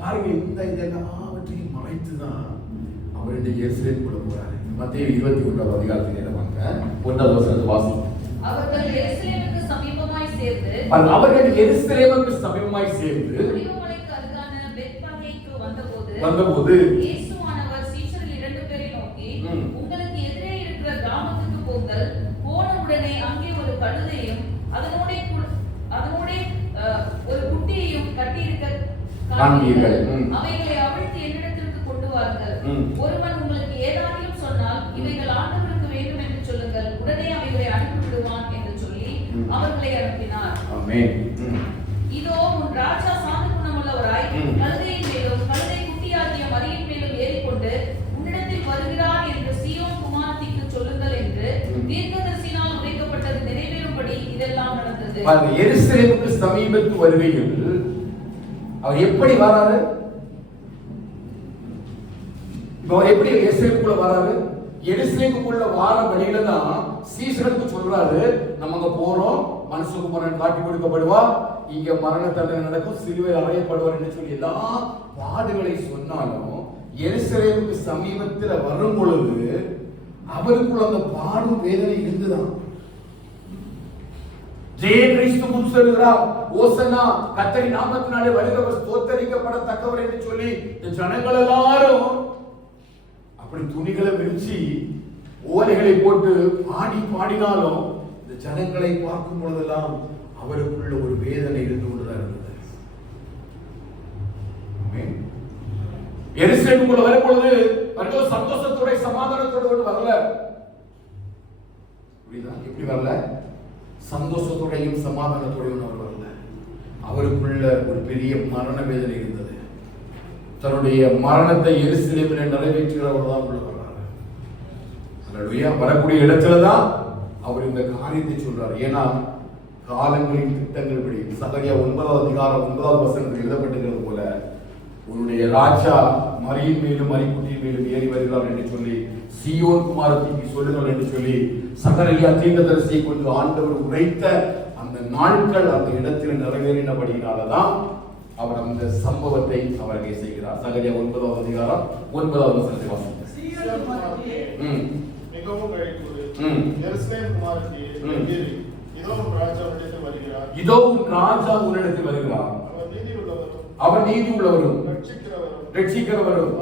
பாருங்க, இந்த இதெல்லாவற்றையும் மறைத்துதான் அவர் இந்த எருசலேமுக்குள்ள போறாரு. மத்தேயு 21 அதிகாரத்தில் வாங்க 1 வசனத்தை வாசிங்க. அவர்கள் எருசலேமுக்கு சமீபமாய் சேர்ந்து ஒலிவமலைக்கு அருகான பெத்பகேக்கு வந்தபோது இயேசுவானவர் சீஷரில் 2 பேரை நோக்கி, உங்களுக்கு எதிரே இருக்கிற கிராமத்துக்கு போங்கள். போன உடனே அங்கே ஒரு கழுதையும் அதனோட ஒரு குட்டியையும் கட்டியிருக்க காண்பீர்கள். அவைகளை அவிழ்த்து என்னிடத்திற்கு கொண்டு வாருங்கள். ஒருவன் உங்களுக்கு ஏதாகிலும் சொன்னால் இவைகள் ஆண்டவருக்கு வேண்டும் என்று சொல்லுங்கள், உடனே அவைகளை அனுப்பிவிடுவான் என்று சொல்லி அவர்களை அனுப்பினார். ஆமென். இதோ உன் ராஜா சாந்த குணமுள்ளவராய் கழுதையின் மேலும் கழுதை குட்டியாகிய மரியின் மேலும் ஏறிக்கொண்டு உன்னிடத்தில் வருகிறார் என்று சீயோன் குமாரத்திக்கு சொல்லுங்கள் என்று தீர்க்கதரிசியினால் உரைக்கப்பட்டது நிறைவேறும்படி இதெல்லாம் நடந்தது. எருசலேமுக்கு சமீபத்து வருகையில் அவர் எப்படி வராரு? அவர் எப்படி எருசலேமுக்குள்ள வராரு? எருசலேமுக்குள்ள வார வழியில தான் சீஷர்களுக்கு சொல்றாரு, நம்ம அங்க போறோம், மனுஷகுமாரன் காட்டி கொடுக்கப்படுவா, இங்க மரண தண்டனை நடக்கும், சிலுவையில் அறையப்படுவார் என்று சொல்லி எல்லா பாடுகளை சொன்னாலும் எருசலேமுக்கு சமீபத்தில் வரும் பொழுது அவருக்குள்ள அந்த பாடும் வேதனை இருந்துதான். ஜெய கிறிஸ்து முன் சொல்கிறார், ஓசன்னா கர்த்தரின் நாமத்தினாலே வருகிறவர் ஸ்தோத்தரிக்கப்படத்தக்கவர் என்று சொல்லி ஜனங்கள் எல்லாரும் அப்படி துணிகளை விரிச்சு ஓலைகளை போட்டு பாடினாலும் இந்த ஜனங்களை பார்க்கும் பொழுதெல்லாம் அவருக்குள்ள ஒரு வேதனை இருந்து கொண்டுதான் இருந்தது. எருசலேமுக்குள்ள வரும் பொழுது அவர்கள் சந்தோஷத்தோட சமாதானத்தோட வரல. எப்படி வரல? சந்தோஷத்தோடையும் சமாதானத்தோடையும் அவர் வரல. அவருக்குள்ள ஒரு பெரிய மரண வேதனை இருந்தது. தன்னுடைய மரணத்தை எருசலேமிலே நிறைவேற்றுகிறவர் தான் உள்ள வர்றாரு. அல்லேலூயா. வரக்கூடிய இடத்துலதான் அவர் இந்த காரியத்தை சொல்றார். ஏன்னா காலங்களின் திட்டங்கள் படி சகரியா 9 அதிகாரம் 9 வசனத்தில் எழுதப்பட்டிருக்கிறது போல உன்னுடைய ராஜா மரியின் மேலும் மரிக்குட்டியின் மேலும் ஏறி வருகிறார் என்று சொல்லி சீயோன் குமாரத்திக்கு சொல்லுங்கள் என்று சொல்லி சகரியா தீர்க்கதரிசியை கொண்டு ஆண்டவர் உரைத்த அந்த நாட்கள் அந்த இடத்தில் நிறைவேறினபடியினாலதான் அவர் அந்த சம்பவத்தை அவர் அங்கே செய்கிறார். சகரியா 9 அதிகாரம் 9 வசனத்தை வாசிங்க. மிகவும் எருசலேம் குமாரத்தியே, இதோ உன் ராஜா உன்னிடத்தில் வருகிறார். இதோ உன் ராஜா உன்னிடத்தில் வருகிறார். அவர் நீதி உள்ளவரும் ரட்சிக்கிறவரும்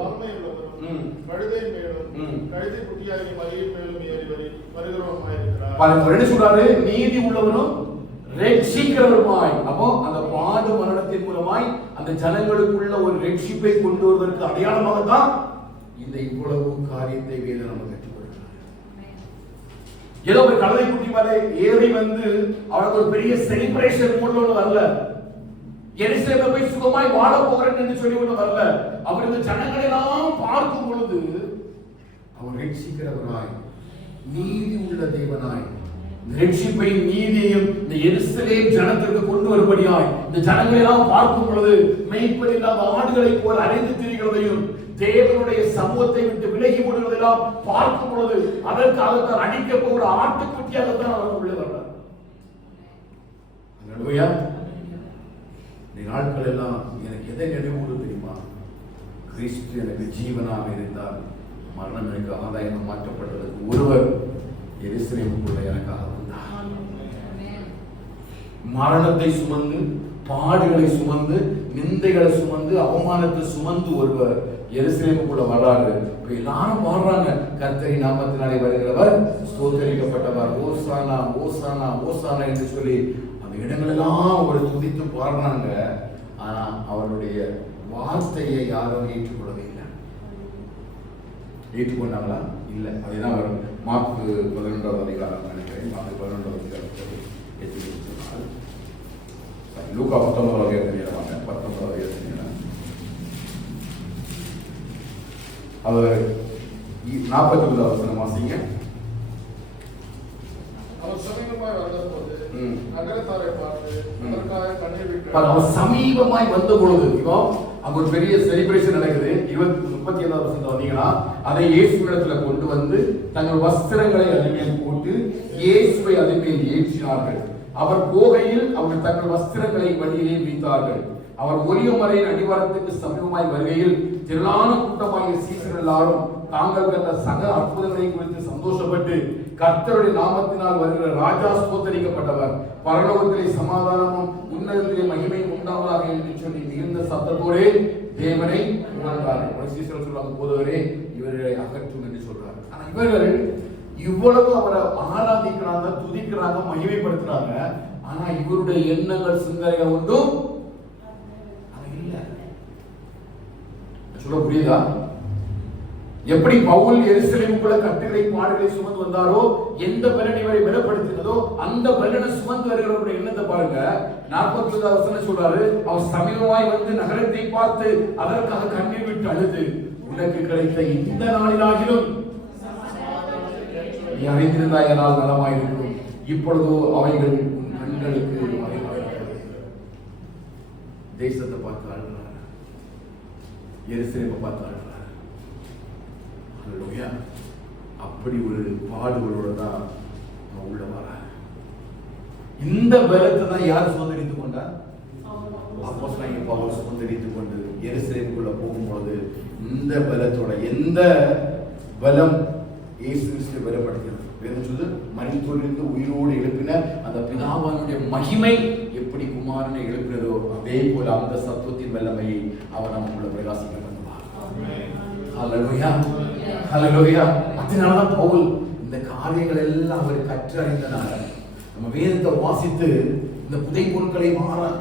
கழுதையின் மேலும் கழுதை குட்டியாகிய மரியின் மேலும் ஏறி வருகிறவருமாயிருக்கிறார். பாருங்க, என்ன சொல்றாரு? நீதி உள்ளவரும் ரட்சிக்கிறவருமாய். அப்போ அந்த பாடு மரணத்தின் மூலமாய் அந்த ஜனங்களுக்குள்ள ஒரு ரட்சிப்பை கொண்டு வருவதற்கு அடையாளமாகத்தான் இந்த இவ்வளவு காரியத்தை வேதம் நமக்கு கற்றுக்கொள்கிறார். ஏதோ ஒரு கழுதை குட்டி மேலே ஏறி வந்து அவருக்கு ஒரு பெரிய செலிப்ரேஷன் கொண்டு வரல. எருசலேமை போய் சுகமாய் வாழ போகிறேன் என்று சொல்லி கொண்டு வரல. அவர் இந்த ஜனங்களை எல்லாம் பார்க்கும் பொழுது அவர் ரட்சிக்கிறவராய், நீதி உள்ள தேவனாய், ரட்சிப்பையும் நீதியையும் இந்த எருசலேம் ஜனத்திற்கு கொண்டு வரும்படியாய் இந்த ஜனங்களை எல்லாம் பார்க்கும் பொழுது மெய்ப்பன் இல்லாத ஆடுகளை போல அலைந்து திரிகிறதையும் தேவனுடைய சமூகத்தை விட்டு விலகி ஓடுவதெல்லாம் பார்க்கும் பொழுது அதற்காகத்தான் அடிக்க போகிற ஆட்டுக்குட்டியாகத்தான் அவர் உள்ளே வர்றார். அல்லேலூயா. இந்த நாட்கள் எல்லாம் எனக்கு எதை நினைவு தெரியுமா? கிறிஸ்து எனக்கு ஜீவனாக இருந்தால் மரணம் எனக்கு ஆதாயம் மாற்றப்பட்டதற்கு ஒருவர் எருசலேமுக்குள்ள எனக்காக வந்தார். மரணத்தை சுமந்து, பாடுகளை சுமந்து, நிந்தைகளை சுமந்து, அவமானத்தை சுமந்து ஒருவர் எருசலேமுக்குள்ள வர்றாரு. இப்ப எல்லாரும் பாடுறாங்க, கர்த்தரின் நாமத்தினாலே வருகிறவர் ஸ்தோத்தரிக்கப்பட்டவர், ஓசானா ஓசானா ஓசானா என்று சொல்லி அந்த இடங்களெல்லாம் ஒரு துதித்து பாடுறாங்க. ஆனா அவருடைய வார்த்தையை யாரும் ஏற்றுக்கொள்ளவே இல்லை. ஏற்றுக்கொண்டாங்களா? இல்லை. அதுதான் வரும் மார்க்கு 11வது அதிகாரம் நினைக்கிறேன். மார்க்கு 11வது அதிகாரத்தில் சொன்னால் லூக்கா 19வது அதிகாரத்திலே 19வது அதிகாரத்திலே அவர் 49வது வசனம் வாசிங்க. அவர் சமீபமாய் வந்தபோது நகரத்தாரை பார்த்து அதற்காக கண்ணீர் விட்டு அவர் சமீபமாய் வந்த பொழுது இப்போ அங்க ஒரு பெரிய செலிப்ரேஷன் நடக்குது. 37வது வசனம் வந்தீங்கன்னா அதை இயேசுவிடத்துல கொண்டு வந்து தங்கள் வஸ்திரங்களை அதன் மேல் போட்டு இயேசுவை அதன் மேல் ஏற்றினார்கள். அவர் போகையில் அவர் தங்கள் வஸ்திரங்களை வழியிலே வைத்தார்கள். அவர் ஒலிவமலையின் அடிவாரத்துக்கு சமீபமாய் வருகையில் திரளான கூட்டமாகிய சீசர்கள் எல்லாரும் தாங்கள் கண்ட சகல அற்புதங்களை குறித்து சந்தோஷப்பட்டு கர்த்தருடைய நாமத்தினால் வருகிற ராஜா ஸ்தோத்தரிக்கப்பட்டவர், பரலோகத்திலே சமாதானமும் உன்னதத்திலே மகிமையும் உண்டாவதாக என்று சொல்லி மிகுந்த சத்தத்தோடே தேவனை உணர்ந்தார்கள். சீசர்கள் சொல்றாங்க, போதவரே இவர்களை அகற்றும் என்று சொல்றாங்க. ஆனா இவர்கள் இவ்வளவு அவரை ஆராதிக்கிறாங்க, துதிக்கிறாங்க, மகிமைப்படுத்துறாங்க. ஆனா இவருடைய எண்ணங்கள் சிந்தனைகள் ஒன்றும் இல்லை. சொல்ல புரியுதா? எப்படி பவுல் எருசலேமுக்குள்ள கட்டுகளை பாடுகளை சுமந்து வந்தாரோ, எந்த பலன் இவரை பலப்படுத்தினதோ அந்த பலனை சுமந்து வருகிறவருடைய எண்ணத்தை பாருங்க. 49வது வசனம் சொல்றாரு, அவர் சமீபமாய் வந்து நகரத்தை பார்த்து அதற்காக கண்ணீர் விட்டு அழுது, உனக்கு கிடைத்த இந்த நாளிலாகிலும் நீ அறிந்திருந்தாய் என்னால் நலமாயிருக்கும், இப்பொழுதோ அவைகள் உன் கண்களுக்கு மறைவாயிருக்கிறது. தேசத்தை பார்த்து அழுகிறார், எருசலேமை பார்த்து அழுகிறார். அப்படி ஒரு பாடுகளோட தான் உள்ள வர. இந்த பலத்தை தான் யார் சுதந்திரித்துக் கொண்டார்? அப்போஸ்தலனாகிய பவுல் சுதந்திரித்துக் கொண்டு எருசலேமுக்குள்ள போகும்போது இந்த பலத்தோட, எந்த பலம் இயேசு கிறிஸ்து பலப்படுத்தினார். வேதம் சொல்லுது, மரித்தோரிலிருந்து உயிரோடு எழுப்பின அந்த பிதாவானுடைய மகிமை எப்படி குமாரனை எழுப்பினதோ அதே போல அந்த சத்துவத்தின் வல்லமையை அவர் நமக்குள்ள பிரகாசிக்க பண்ணுவார். ஹல்லேலூயா, ஹல்லேலூயா. அதனாலதான் பவுல் இந்த காரியங்கள் எல்லாம் அவர் கற்றறிந்தனால நம்ம வேதத்தை வாசித்து இந்த புதை பொருட்களை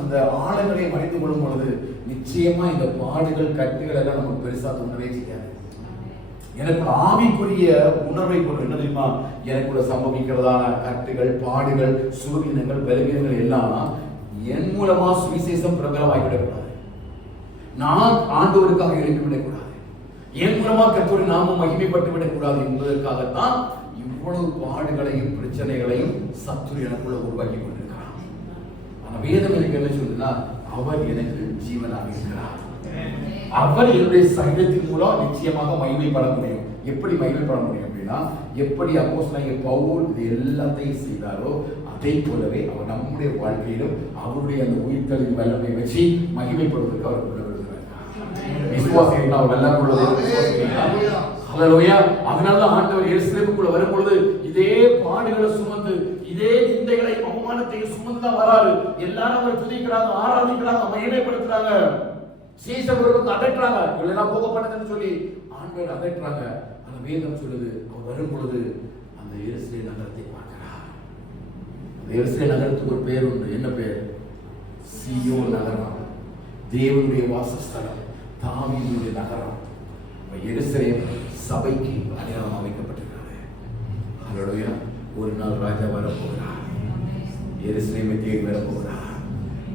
இந்த ஆழங்களை அறிந்து கொள்ளும் பொழுது நிச்சயமா இந்த பாடுகள் கட்டுகள் எல்லாம் நமக்கு பெருசா தோன்றவே செய்யாது. எனக்கு ஆவிக்குரிய உணர்வை கொண்டு என்ன தெரியுமா, எனக்குள்ள சம்பவிக்கிறதான கட்டுகள், பாடுகள், சுகவீனங்கள், பலவீனங்கள் எல்லாம் என் மூலமா சுவிசேஷம் பிரபலமாகிவிடக்கூடாது. நான் ஆண்டவருக்காக எழுப்பிவிடக்கூடாது, என் மூலமா கர்த்தருடைய நாமம் மகிமைப்பட்டு விடக்கூடாது என்பதற்காகத்தான் இவ்வளவு பாடுகளையும் பிரச்சனைகளையும் சத்துரு எனக்குள்ள உருவாக்கி கொண்டிருக்கிறார். ஆனா வேதம் எனக்கு என்ன சொல்லுதுன்னா, அவர் எனக்கு ஜீவனாக இருக்கிறார். அவர் என்னுடைய சரீரத்தின் மூலம் நிச்சயமாக மகிமைப்பட முடியும். எப்படி மகிமைப்பட முடியும் அப்படின்னா, எப்படி அப்போஸ்தலனாகிய பவுல் இது எல்லாத்தையும் செய்தாரோ அதே போலவே அவர் நம்முடைய வாழ்க்கையிலும் அவருடைய அந்த உயிர்த்தலின் வல்லமை வச்சு மகிமைப்படுவதற்கு அவர் கொண்டு வருகிறார். விசுவாசிகள் அவர் எல்லாம் உள்ளது. ஹல்லேலூயா. அதனாலதான் ஆண்டவர் எருசலேமுக்குள்ள வரும்பொழுது இதே பாடுகளை சுமந்து, இதே நிந்தைகளை அவமானத்தையும் சுமந்துதான் வராரு. எல்லாரும் அவர் துதிக்கிறாங்க, ஆராதிக்கிறாங்க, மகிமைப்படுத்துறாங்க. சீசர்களுக்கு அதட்டுறாங்க, இவளெல்லாம் போக பண்ணுங்கன்னு சொல்லி ஆண்டவர் அதட்டுறாங்க. அந்த வேதம் சொல்லுது, அவர் வரும் பொழுது அந்த எருசலேம் நகரத்தை பார்க்கிறார். அந்த எருசலேம் நகரத்துக்கு ஒரு பேர் உண்டு. என்ன பேர்? சீயோன் நகரம், தேவனுடைய வாசஸ்தலம், தாவீதுடைய நகரம். எருசலேம் சபைக்கு அடையாளமாக வைக்கப்பட்டிருக்கிறது. அதோடைய ஒரு நாள் ராஜா வரப்போகிறார், எருசலேமை தேடி வரப்போகிறார்.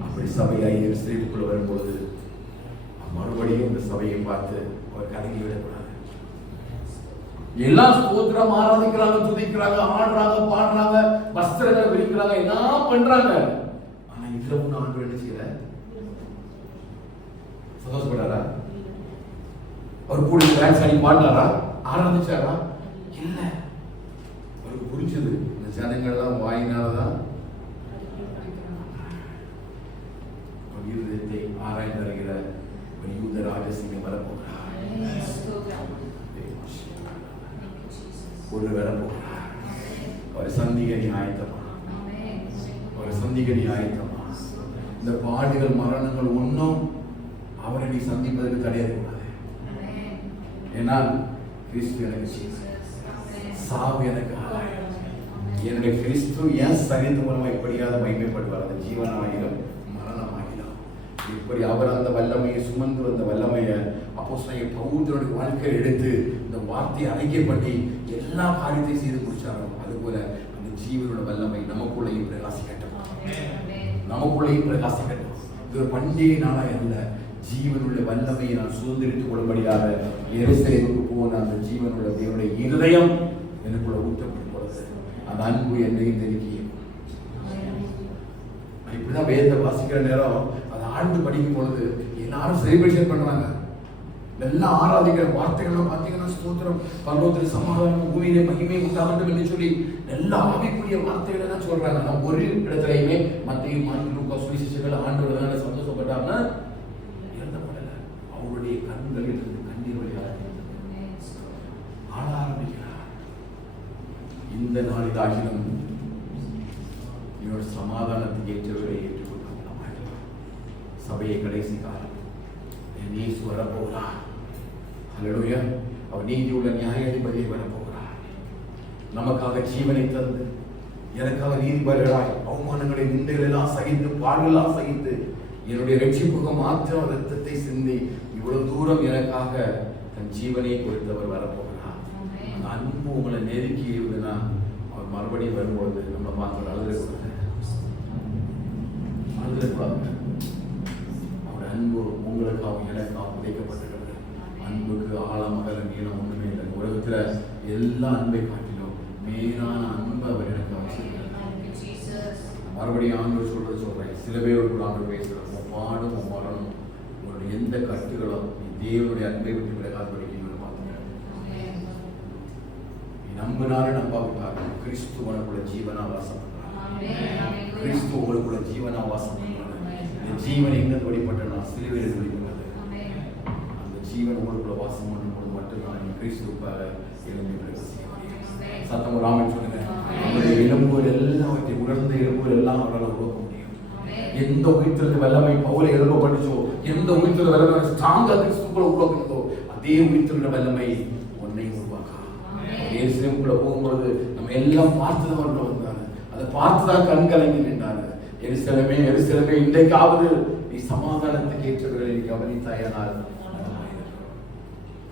அப்படி சபையாய் எருசலேமுக்குள்ள வரும்போது மறுபடியும் இந்த சபையை பார்த்து அவர் கலங்கி விடக்கூடாது. எல்லாம் ஸ்தோத்திரம் ஆராதிக்கிறாங்க, துதிக்கிறாங்க, ஆடுறாங்க, பாடுறாங்க, வஸ்திரங்களை விரிக்கிறாங்க, எல்லாம் பண்றாங்க. ஆனா இதுல ஒண்ணு ஆண்டு என்ன செய்யல? சந்தோஷப்படாரா? அவர் கூட டான்ஸ் ஆடி பாடினாரா? ஆராதிச்சாரா? இல்ல. அவருக்கு புரிஞ்சது இந்த ஜனங்கள்லாம் வாயினாலதான் இருதயத்தை ஆராய்ந்து வருகிற ஒரு யூத ராஜசிங்க வரப்போகிறார். ஒரு வரப்போகிறார். ஒரு சந்திகனி ஆயத்தமா, ஒரு சந்திகனி ஆயத்தமா. இந்த பாடுகள் மரணங்கள் ஒன்றும் அவரை நீ சந்திப்பதற்கு தடையக்கூடாது. ஏன்னா கிறிஸ்து எனக்கு சாவு எனக்கு என்னுடைய கிறிஸ்து ஏன் சரிந்து மூலமா இப்படியாத மகிமைப்படுவார். அந்த ஜீவனாகிலும் மரணமாகிலும் இப்படி அவர் அந்த வல்லமையை சுமந்து வந்த வல்லமையை அப்போஸ்தலனாகிய பவுலுடைய வாழ்க்கையில் எடுத்து இந்த வார்த்தையை அறிக்கை பண்ணி எல்லா காரியத்தையும் செய்து முடிச்சாரோ அதுபோல அந்த ஜீவனோட வல்லமை நமக்குள்ளேயும் பிரகாசிக்கட்டும், நமக்குள்ளேயும் பிரகாசிக்கட்டும். இது ஒரு பண்டிகை நாளாக அல்ல, ஜீவனுள்ள வல்லமையை நான் சுதந்திரித்துக் கொள்ளும்படியாக எருசலேமுக்கு போன அந்த ஜீவனுள்ள தேவனுடைய இருதயம் எனக்குள்ள ஊற்றப்படும் பொழுது அந்த அன்பு என்னையும் தெரிவிக்கும். இப்படிதான் வேதத்தை வாசிக்கிற நேரம் அதை ஆழ்ந்து படிக்கும் பொழுது எல்லாரும் செலிப்ரேஷன் பண்றாங்க, எல்லாம் ஆராதிக்கிற வார்த்தைகள்லாம் பார்த்தீங்கன்னா ஸ்தோத்திரம், பரலோகத்தில் சமாதானம், பூமியிலே மகிமை உண்டாகட்டும் என்று சொல்லி எல்லா ஆவிக்குரிய வார்த்தைகள் எல்லாம் சொல்றாங்க. ஆனா ஒரு இடத்துலையுமே மத்திய மார்க்கு லூக்கா சுவிசேஷங்கள் ஆண்டவர் தானே சந்தோஷப்பட்டாங்க எழுதப்படல. அவருடைய கண்களில் இருந்து கண்ணீர் வழியாக ஆள ஆரம்பிக்கிறார். இந்த நாளிலாகிலும் இவர் சமாதானத்துக்கு ஏற்றவரை ஏற்றுக்கொள்ள சபையை கடைசி காலம் என் இயேசு வரப்போகிறார். அல்லேலூயா. அவர் நீதியுள்ள நியாயாதிபதியை வரப்போகிறார். நமக்காக ஜீவனை தந்து எனக்காக நீதிபதிகளாய் அவமானங்களை நிந்தைகள் எல்லாம் சகித்து பாடலாம் சகித்து என்னுடைய ரட்சிப்புக்கு மாற்றம் ரத்தத்தை சிந்தி இவ்வளவு தூரம் எனக்காக தன் ஜீவனை கொடுத்தவர் வரப்போகிறார். அந்த அன்பு உங்களை நெருக்கி இருந்ததுன்னா அவர் மறுபடியும் வரும்பொழுது நம்ம பார்த்து அழுதுக்கூடாது. அவர் அன்பு உங்களுக்காக எனக்காக உதைக்கப்பட்டிருக்கிறது. அன்புக்கு ஆழம் அகலம் நீளம் ஒண்ணுமே இல்லை. உலகத்துல எல்லா அன்பை காட்டிலும் மேலான அன்பை அவர் எனக்கு வச்சிருக்கிறார். மறுபடியும் ஆண்டவர் சொல்றது சொல்றேன். சில பேரோடு கூட ஆண்டவர் பேசுகிறோம், பாடும் மரணம் உங்களுடைய எந்த கட்டுகளும் நீ தேவனுடைய அன்பை விட்டு விலகாது படிக்கணும்னு பார்த்துக்கிறேன். நீ நம்பினாலும் நம்பாவிட்டாலும் கிறிஸ்து உனக்குள்ள ஜீவனா வாசம் பண்றார். கிறிஸ்து உங்களுக்குள்ள ஜீவனா வாசம் பண்றார். இந்த ஜீவன் எங்க வெளிப்பட்டனா சிலுவையில் வெளிப்பட்டது. அந்த ஜீவன் உங்களுக்குள்ள வாசம் பண்ணும்போது மட்டும்தான் நீ கிறிஸ்துவுக்காக எழுந்து பிரகாசிக்க முடியும். சத்தம் ராமன் சொல்லுங்க. உங்களுடைய எலும்புகள் எல்லாவற்றையும் உணர்ந்த எலும்புகள் எல்லாம் அவரால் உருவாக்க முடியும். எந்த உயிர்த்தெழுந்த வல்லமை பவுலை எழுப்பப்பட்டுச்சோ, எந்த உயிர்த்தெழுந்த வல்லமை ஸ்ட்ராங்கா கிறிஸ்துக்குள்ள உருவாக்குனதோ அதே உயிர்த்தெழுந்த வல்லமை உன்னை உருவாக்கா. எருசலேமுக்குள்ள போகும்பொழுது நம்ம எல்லாம் பார்த்துதான் அவர்கள் வந்தாங்க. அதை பார்த்துதான் கண் கலங்கி நின்றாங்க. எருசலேமே எருசலேமே இன்றைக்காவது நீ சமாதானத்துக்கு ஏற்றவர்களை நீ கவனித்தாயானால்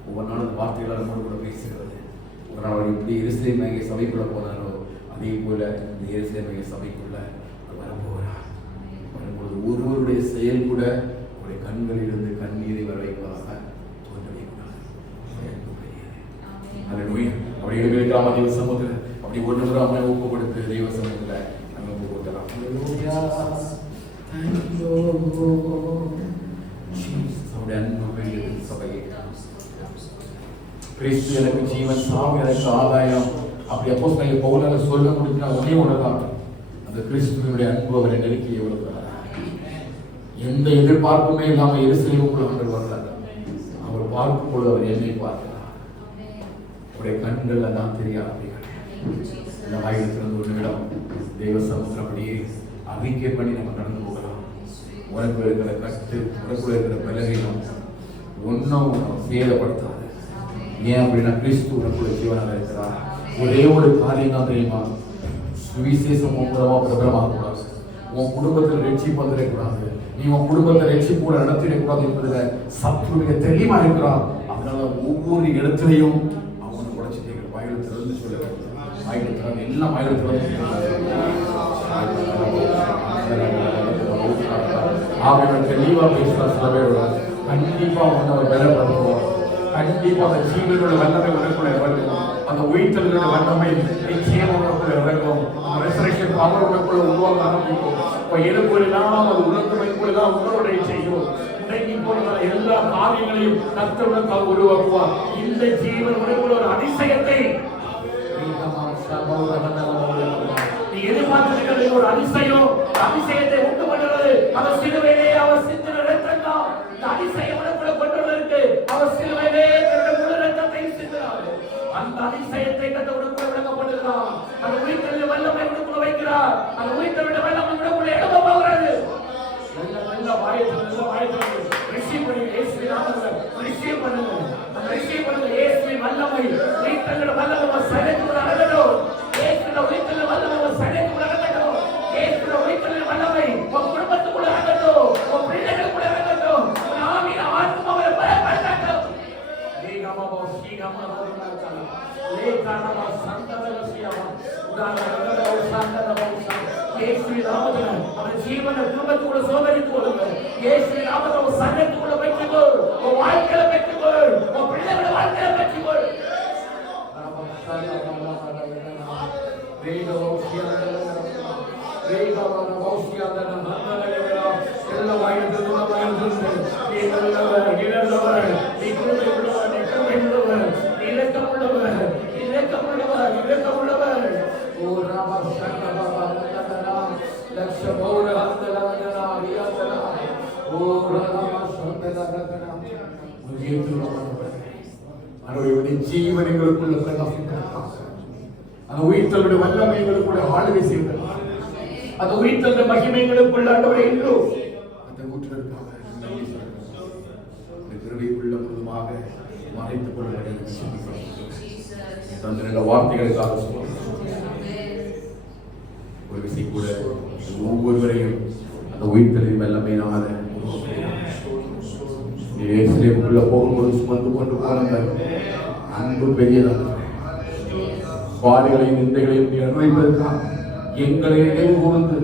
ஒவ்வொரு நாளும் வார்த்தைகளால் நம்மோடு கூட பேசுகிறது. ஒரு நாள் அவர் இப்படி எருசலேம் சபைக்குள்ள போனாரோ அதே போல இந்த எருசலேம் சபைக்குள்ள வரப்போகிறார். வரும்போது ஒருவருடைய செயல் கூட அவருடைய கண்களிலிருந்து கண்ணீரை வர வைப்பதாக தோன்றவே கூடாது. அப்படி எடுக்கலாம் தெய்வ சமூகத்தில் அப்படி ஒன்று அவனை ஒப்பு கொடுத்து தெய்வ சமூகத்தில் நம்ம ஒப்பு கொடுக்கலாம். அவருடைய அன்பு சபையை கிறிஸ்து எனக்கு ஜீவன், சாவு எனக்கு ஆதாயம். அப்படி அப்போஸ்தலனாகிய பவுலால சொல்ல முடிஞ்சா ஒரே ஒன்றுதான், அந்த கிறிஸ்துவினுடைய அன்பு அவரை நெருக்கி எவ்வளவு எந்த எதிர்பார்ப்புமே இல்லாம எருசலேமுக்குள்ள ஆண்டவர் வரல. அவர் பார்க்கும் பொழுது அவர் என்னை பார்க்கிறார். அவருடைய கண்கள்ல நான் தெரிய ஆரம்பிக்கிறேன். இந்த ஆயிரத்திலிருந்து ஒரு நிமிடம் தெய்வ சமுத்திரம் அப்படியே அறிக்கை பண்ணி நம்ம கடந்து போகலாம். உனக்கு இருக்கிற கட்டு, உனக்குள்ள இருக்கிற பலகீனம் ஒன்றும் சேதப்படுத்தாது. ஏன் அப்படின்னா கிறிஸ்து உனக்குள்ள ஜீவனாக இருக்கிறார். ஒரே ஒரு காரியம் தான் தெரியுமா, சுவிசேஷம் மூலமா பிரபலமாக கூடாது. உன் குடும்பத்தில் ரட்சிப்பு வந்துடக்கூடாது. நீ உன் குடும்பத்தை ரட்சிப்பு கூட நடத்திடக்கூடாது என்பதுல சத்ரு மிக தெளிவா இருக்கிறான். அதனால ஒவ்வொரு இடத்திலையும் அவனை உடைச்சிட்டே வாயில திறந்து சொல்ல வாயில திறந்து எல்லாம் வாயில திறந்து தெளிவா பேசுறா. சில பேரோட கண்டிப்பா வந்து அவர் பலப்படுத்துவோம். கண்டிப்பா அந்த ஜீவனோட வல்லமை உனக்குள்ள அந்த உயிர்த்தெழுதலுடைய வல்லமை நிச்சயம் உங்களுக்குள்ள இறங்கும். ரெசரக்ஷன் பவர் உங்களுக்குள்ள உருவாக ஆரம்பிக்கும். இப்ப எலும்புலாம் அது உணர்ந்து வைக்குள்ளதான் உங்களுடைய செய்யும். இன்றைக்கு போல எல்லா காரியங்களையும் கர்த்தருடன் உருவாக்குவார். இந்த ஜீவன் உங்களுக்குள்ள ஒரு அதிசயத்தை நீ எதிர்பார்த்திருக்கிற ஒரு அதிசயத்தை உண்டு பண்ணுறது. அவர் சிலுவையிலே அவர் சிந்தின இரத்தம் தான் இந்த அதிசயம் உனக்குள்ள கொண்டு வருவதற்கு. அவர் சிலுவையிலே தன்னுடைய முழு இரத்தத்தை சிந்தினார். அந்த அதிசயத்தை கர்த்தருக்குள்ள விளக்கப்படுகிறார். அந்த உயிர்த்தெழுதல் வல்லமை உனக்குள்ள வைக்கிறார். அந்த உயிர்த்தெழுதல் வல்லமை உனக்குள்ள எழும்ப போகிறது. நல்ல வாயத்தில் ரிசீவ் பண்ணி இயேசுவின் நாமத்திலே ரிசீவ் பண்ணுங்க. அந்த ரிசீவ் பண்ணுங்க. இயேசுவின் வல்லமை உயிர்த்தெழுதல் வல்லமை சரீரத்துக்குள்ள அடங்கட்டும். இயேசுவின் உயிர்த்தெழுதல் வல்லமை சரீரத்துக்குள்ள அடங்கட்டும். இயேசுவின் உயிர்த்தெழுதல் வல்லமை உன் குடும்பத்துக்குள்ள அடங்கட்டும். உன் பிள்ளைகளுக்குள்ள அடங்கட்டும். உன் ஆவியின் ஆத்மாவை பலப்படுத்தட்டும். நீகமோ சீகமோ லேகானமோ சந்ததலசியமோ உதாரணங்களோ சந்ததலமோ இயேசுவின் நாமத்திலே அவன் ஜீவனை குடும்பத்துக்குள்ள சோதரித்து கொள்ளுங்க. இயேசுவின் நாமத்திலே சரீரத்துக்குள்ள வைத்துக்கொள். உன் வாழ்க்கையில பெற்றுக்கொள். உன் பிள்ளைகளோட வாழ்க்கையில பெற்றுக்கொள். ஜீவன் எங்களுக்குள்ள பிரகாசிக்கிறார். அந்த உயிர்த்தலுடைய வல்லமை எங்களுக்குள்ள ஆளுகை செய்கிறார். அந்த உயிர்த்தலுடைய மகிமை எங்களுக்குள்ள ஆண்டவரே இன்றும் அந்த ஊற்றுவதற்காக திருவிக்குள்ள முழுமாக மறைத்துக் கொள்ள தந்த வார்த்தைகளுக்காக ஒரு விசை கூட ஒவ்வொருவரையும் அந்த உயிர்த்தலின் வல்லமையினால உள்ள போகும்போது சுமந்து கொண்டு போன அன்பு பெரியதாக பாடுகளையும் நிந்தைகளையும் அனுபவிப்பதற்காக எங்களை நினைவு கூர்ந்து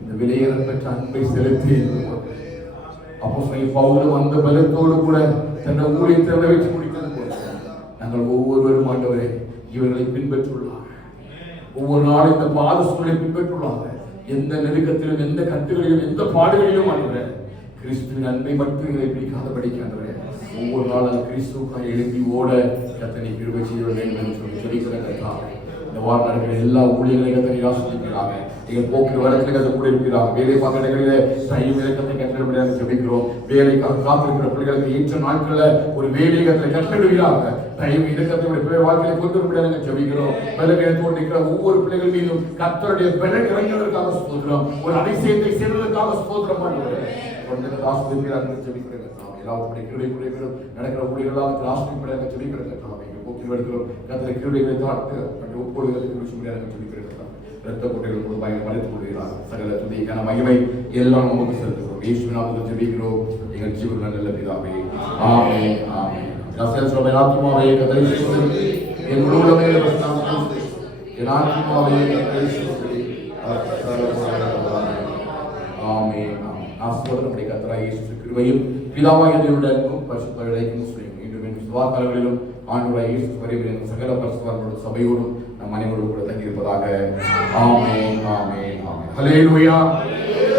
இந்த விலையேற பெற்ற அன்பை செலுத்தி அப்போ பவுலும் அந்த பலத்தோடு கூட தன்னை ஊழியத்தை நிறைவேற்றி முடித்தது போல நாங்கள் ஒவ்வொருவரும் ஆண்டவரே இவர்களை பின்பற்றுள்ளார். ஒவ்வொரு நாளும் இந்த பாத சூழலை பின்பற்றுள்ளாங்க. எந்த நெருக்கத்திலும் எந்த கட்டுகளிலும் எந்த பாடுகளிலும் ஆண்டவரே கிறிஸ்துவின் அன்பை மட்டும் இதை பிடிக்காதபடிக்கு ஆண்டவரே ஒவ்வொரு நாளும் கிறிஸ்துக்காக எழுப்பி ஓட கத்தனை கிருபை செய்ய வேண்டும் என்று சொல்லி சொல்லிக்கிற கத்தாவே இந்த வார நடக்கிற எல்லா ஊழியர்களையும் கத்தனை ஆசிரிக்கிறாங்க. நீங்கள் போக்கிற வரத்தில் கத்த கூட இருக்கிறாங்க. வேலை பார்க்கிற இடங்களிலே தையும் இலக்கத்தை கற்றிடப்படியாக ஜெபிக்கிறோம். வேலைக்காக காத்திருக்கிற பிள்ளைகளுக்கு ஏற்ற நாட்களில் ஒரு வேலையை கத்தனை கற்றிடுவீராக. தையும் இலக்கத்தை வாழ்க்கையை கொண்டு வரப்படியாக ஜெபிக்கிறோம். பலவேலத்தோடு நிற்கிற ஒவ்வொரு பிள்ளைகள் மீதும் கர்த்தருடைய பலன் இறங்குவதற்காக ஸ்தோத்திரம். ஒரு அதிசயத்தை செய்வதற்காக ஸ்தோத்திரம் பண்ணுகிறேன். ஆசிரியர் ஜெபிக்கிறேன். எல்லாருடைய கிருபைக்குரியவர்களும் நடக்கிற ஊழியர்களாக ஆசிரியப்படியாக ஜெபிக்கிறேன். போக்கில் எடுக்கிறோம். கத்தனை கிருபைகளை தாழ்த்து ஒப்புடுவதற்கு ஜெபிக்கிறேன். இரத்த கோட்டைகள் போது பயன் மறைத்துக் கொள்கிறார். சகல துதிக்கான மகிமை எல்லாம் நமக்கு செலுத்துகிறோம். இயேசுவின் நாமத்தில் ஜெபிக்கிறோம் எங்கள் ஜீவனுள்ள நல்ல பிதாவே. ஆமென் ஆமென். ஆத்மாவே கர்த்தரை ஸ்தோத்திரி. என் முழு உள்ளமே என் ஆத்மாவே கர்த்தரை ஸ்தோத்திரி. ஆமென் ஆமென். ஆசீர்வாதம் கர்த்தராகிய இயேசு கிருபையும் பிதாவாகிய தேவனுடைய அன்பும் பரிசுத்த இடைக்கும் மீண்டும் வாக்காளர்களிலும் ஆண்டவராகிய இயேசு வரைவிலும் சகல பரிசுத்தவான்களோடு சபையோடும் நம் அனைவரோடு கூட தங்கியிருப்பதாக. ஆமென் ஆமென் ஆமென். ஹல்லேலூயா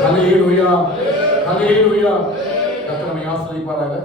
ஹல்லேலூயா ஹல்லேலூயா. கர்த்தர் நம்மை ஆசீர்வதிப்பாராக.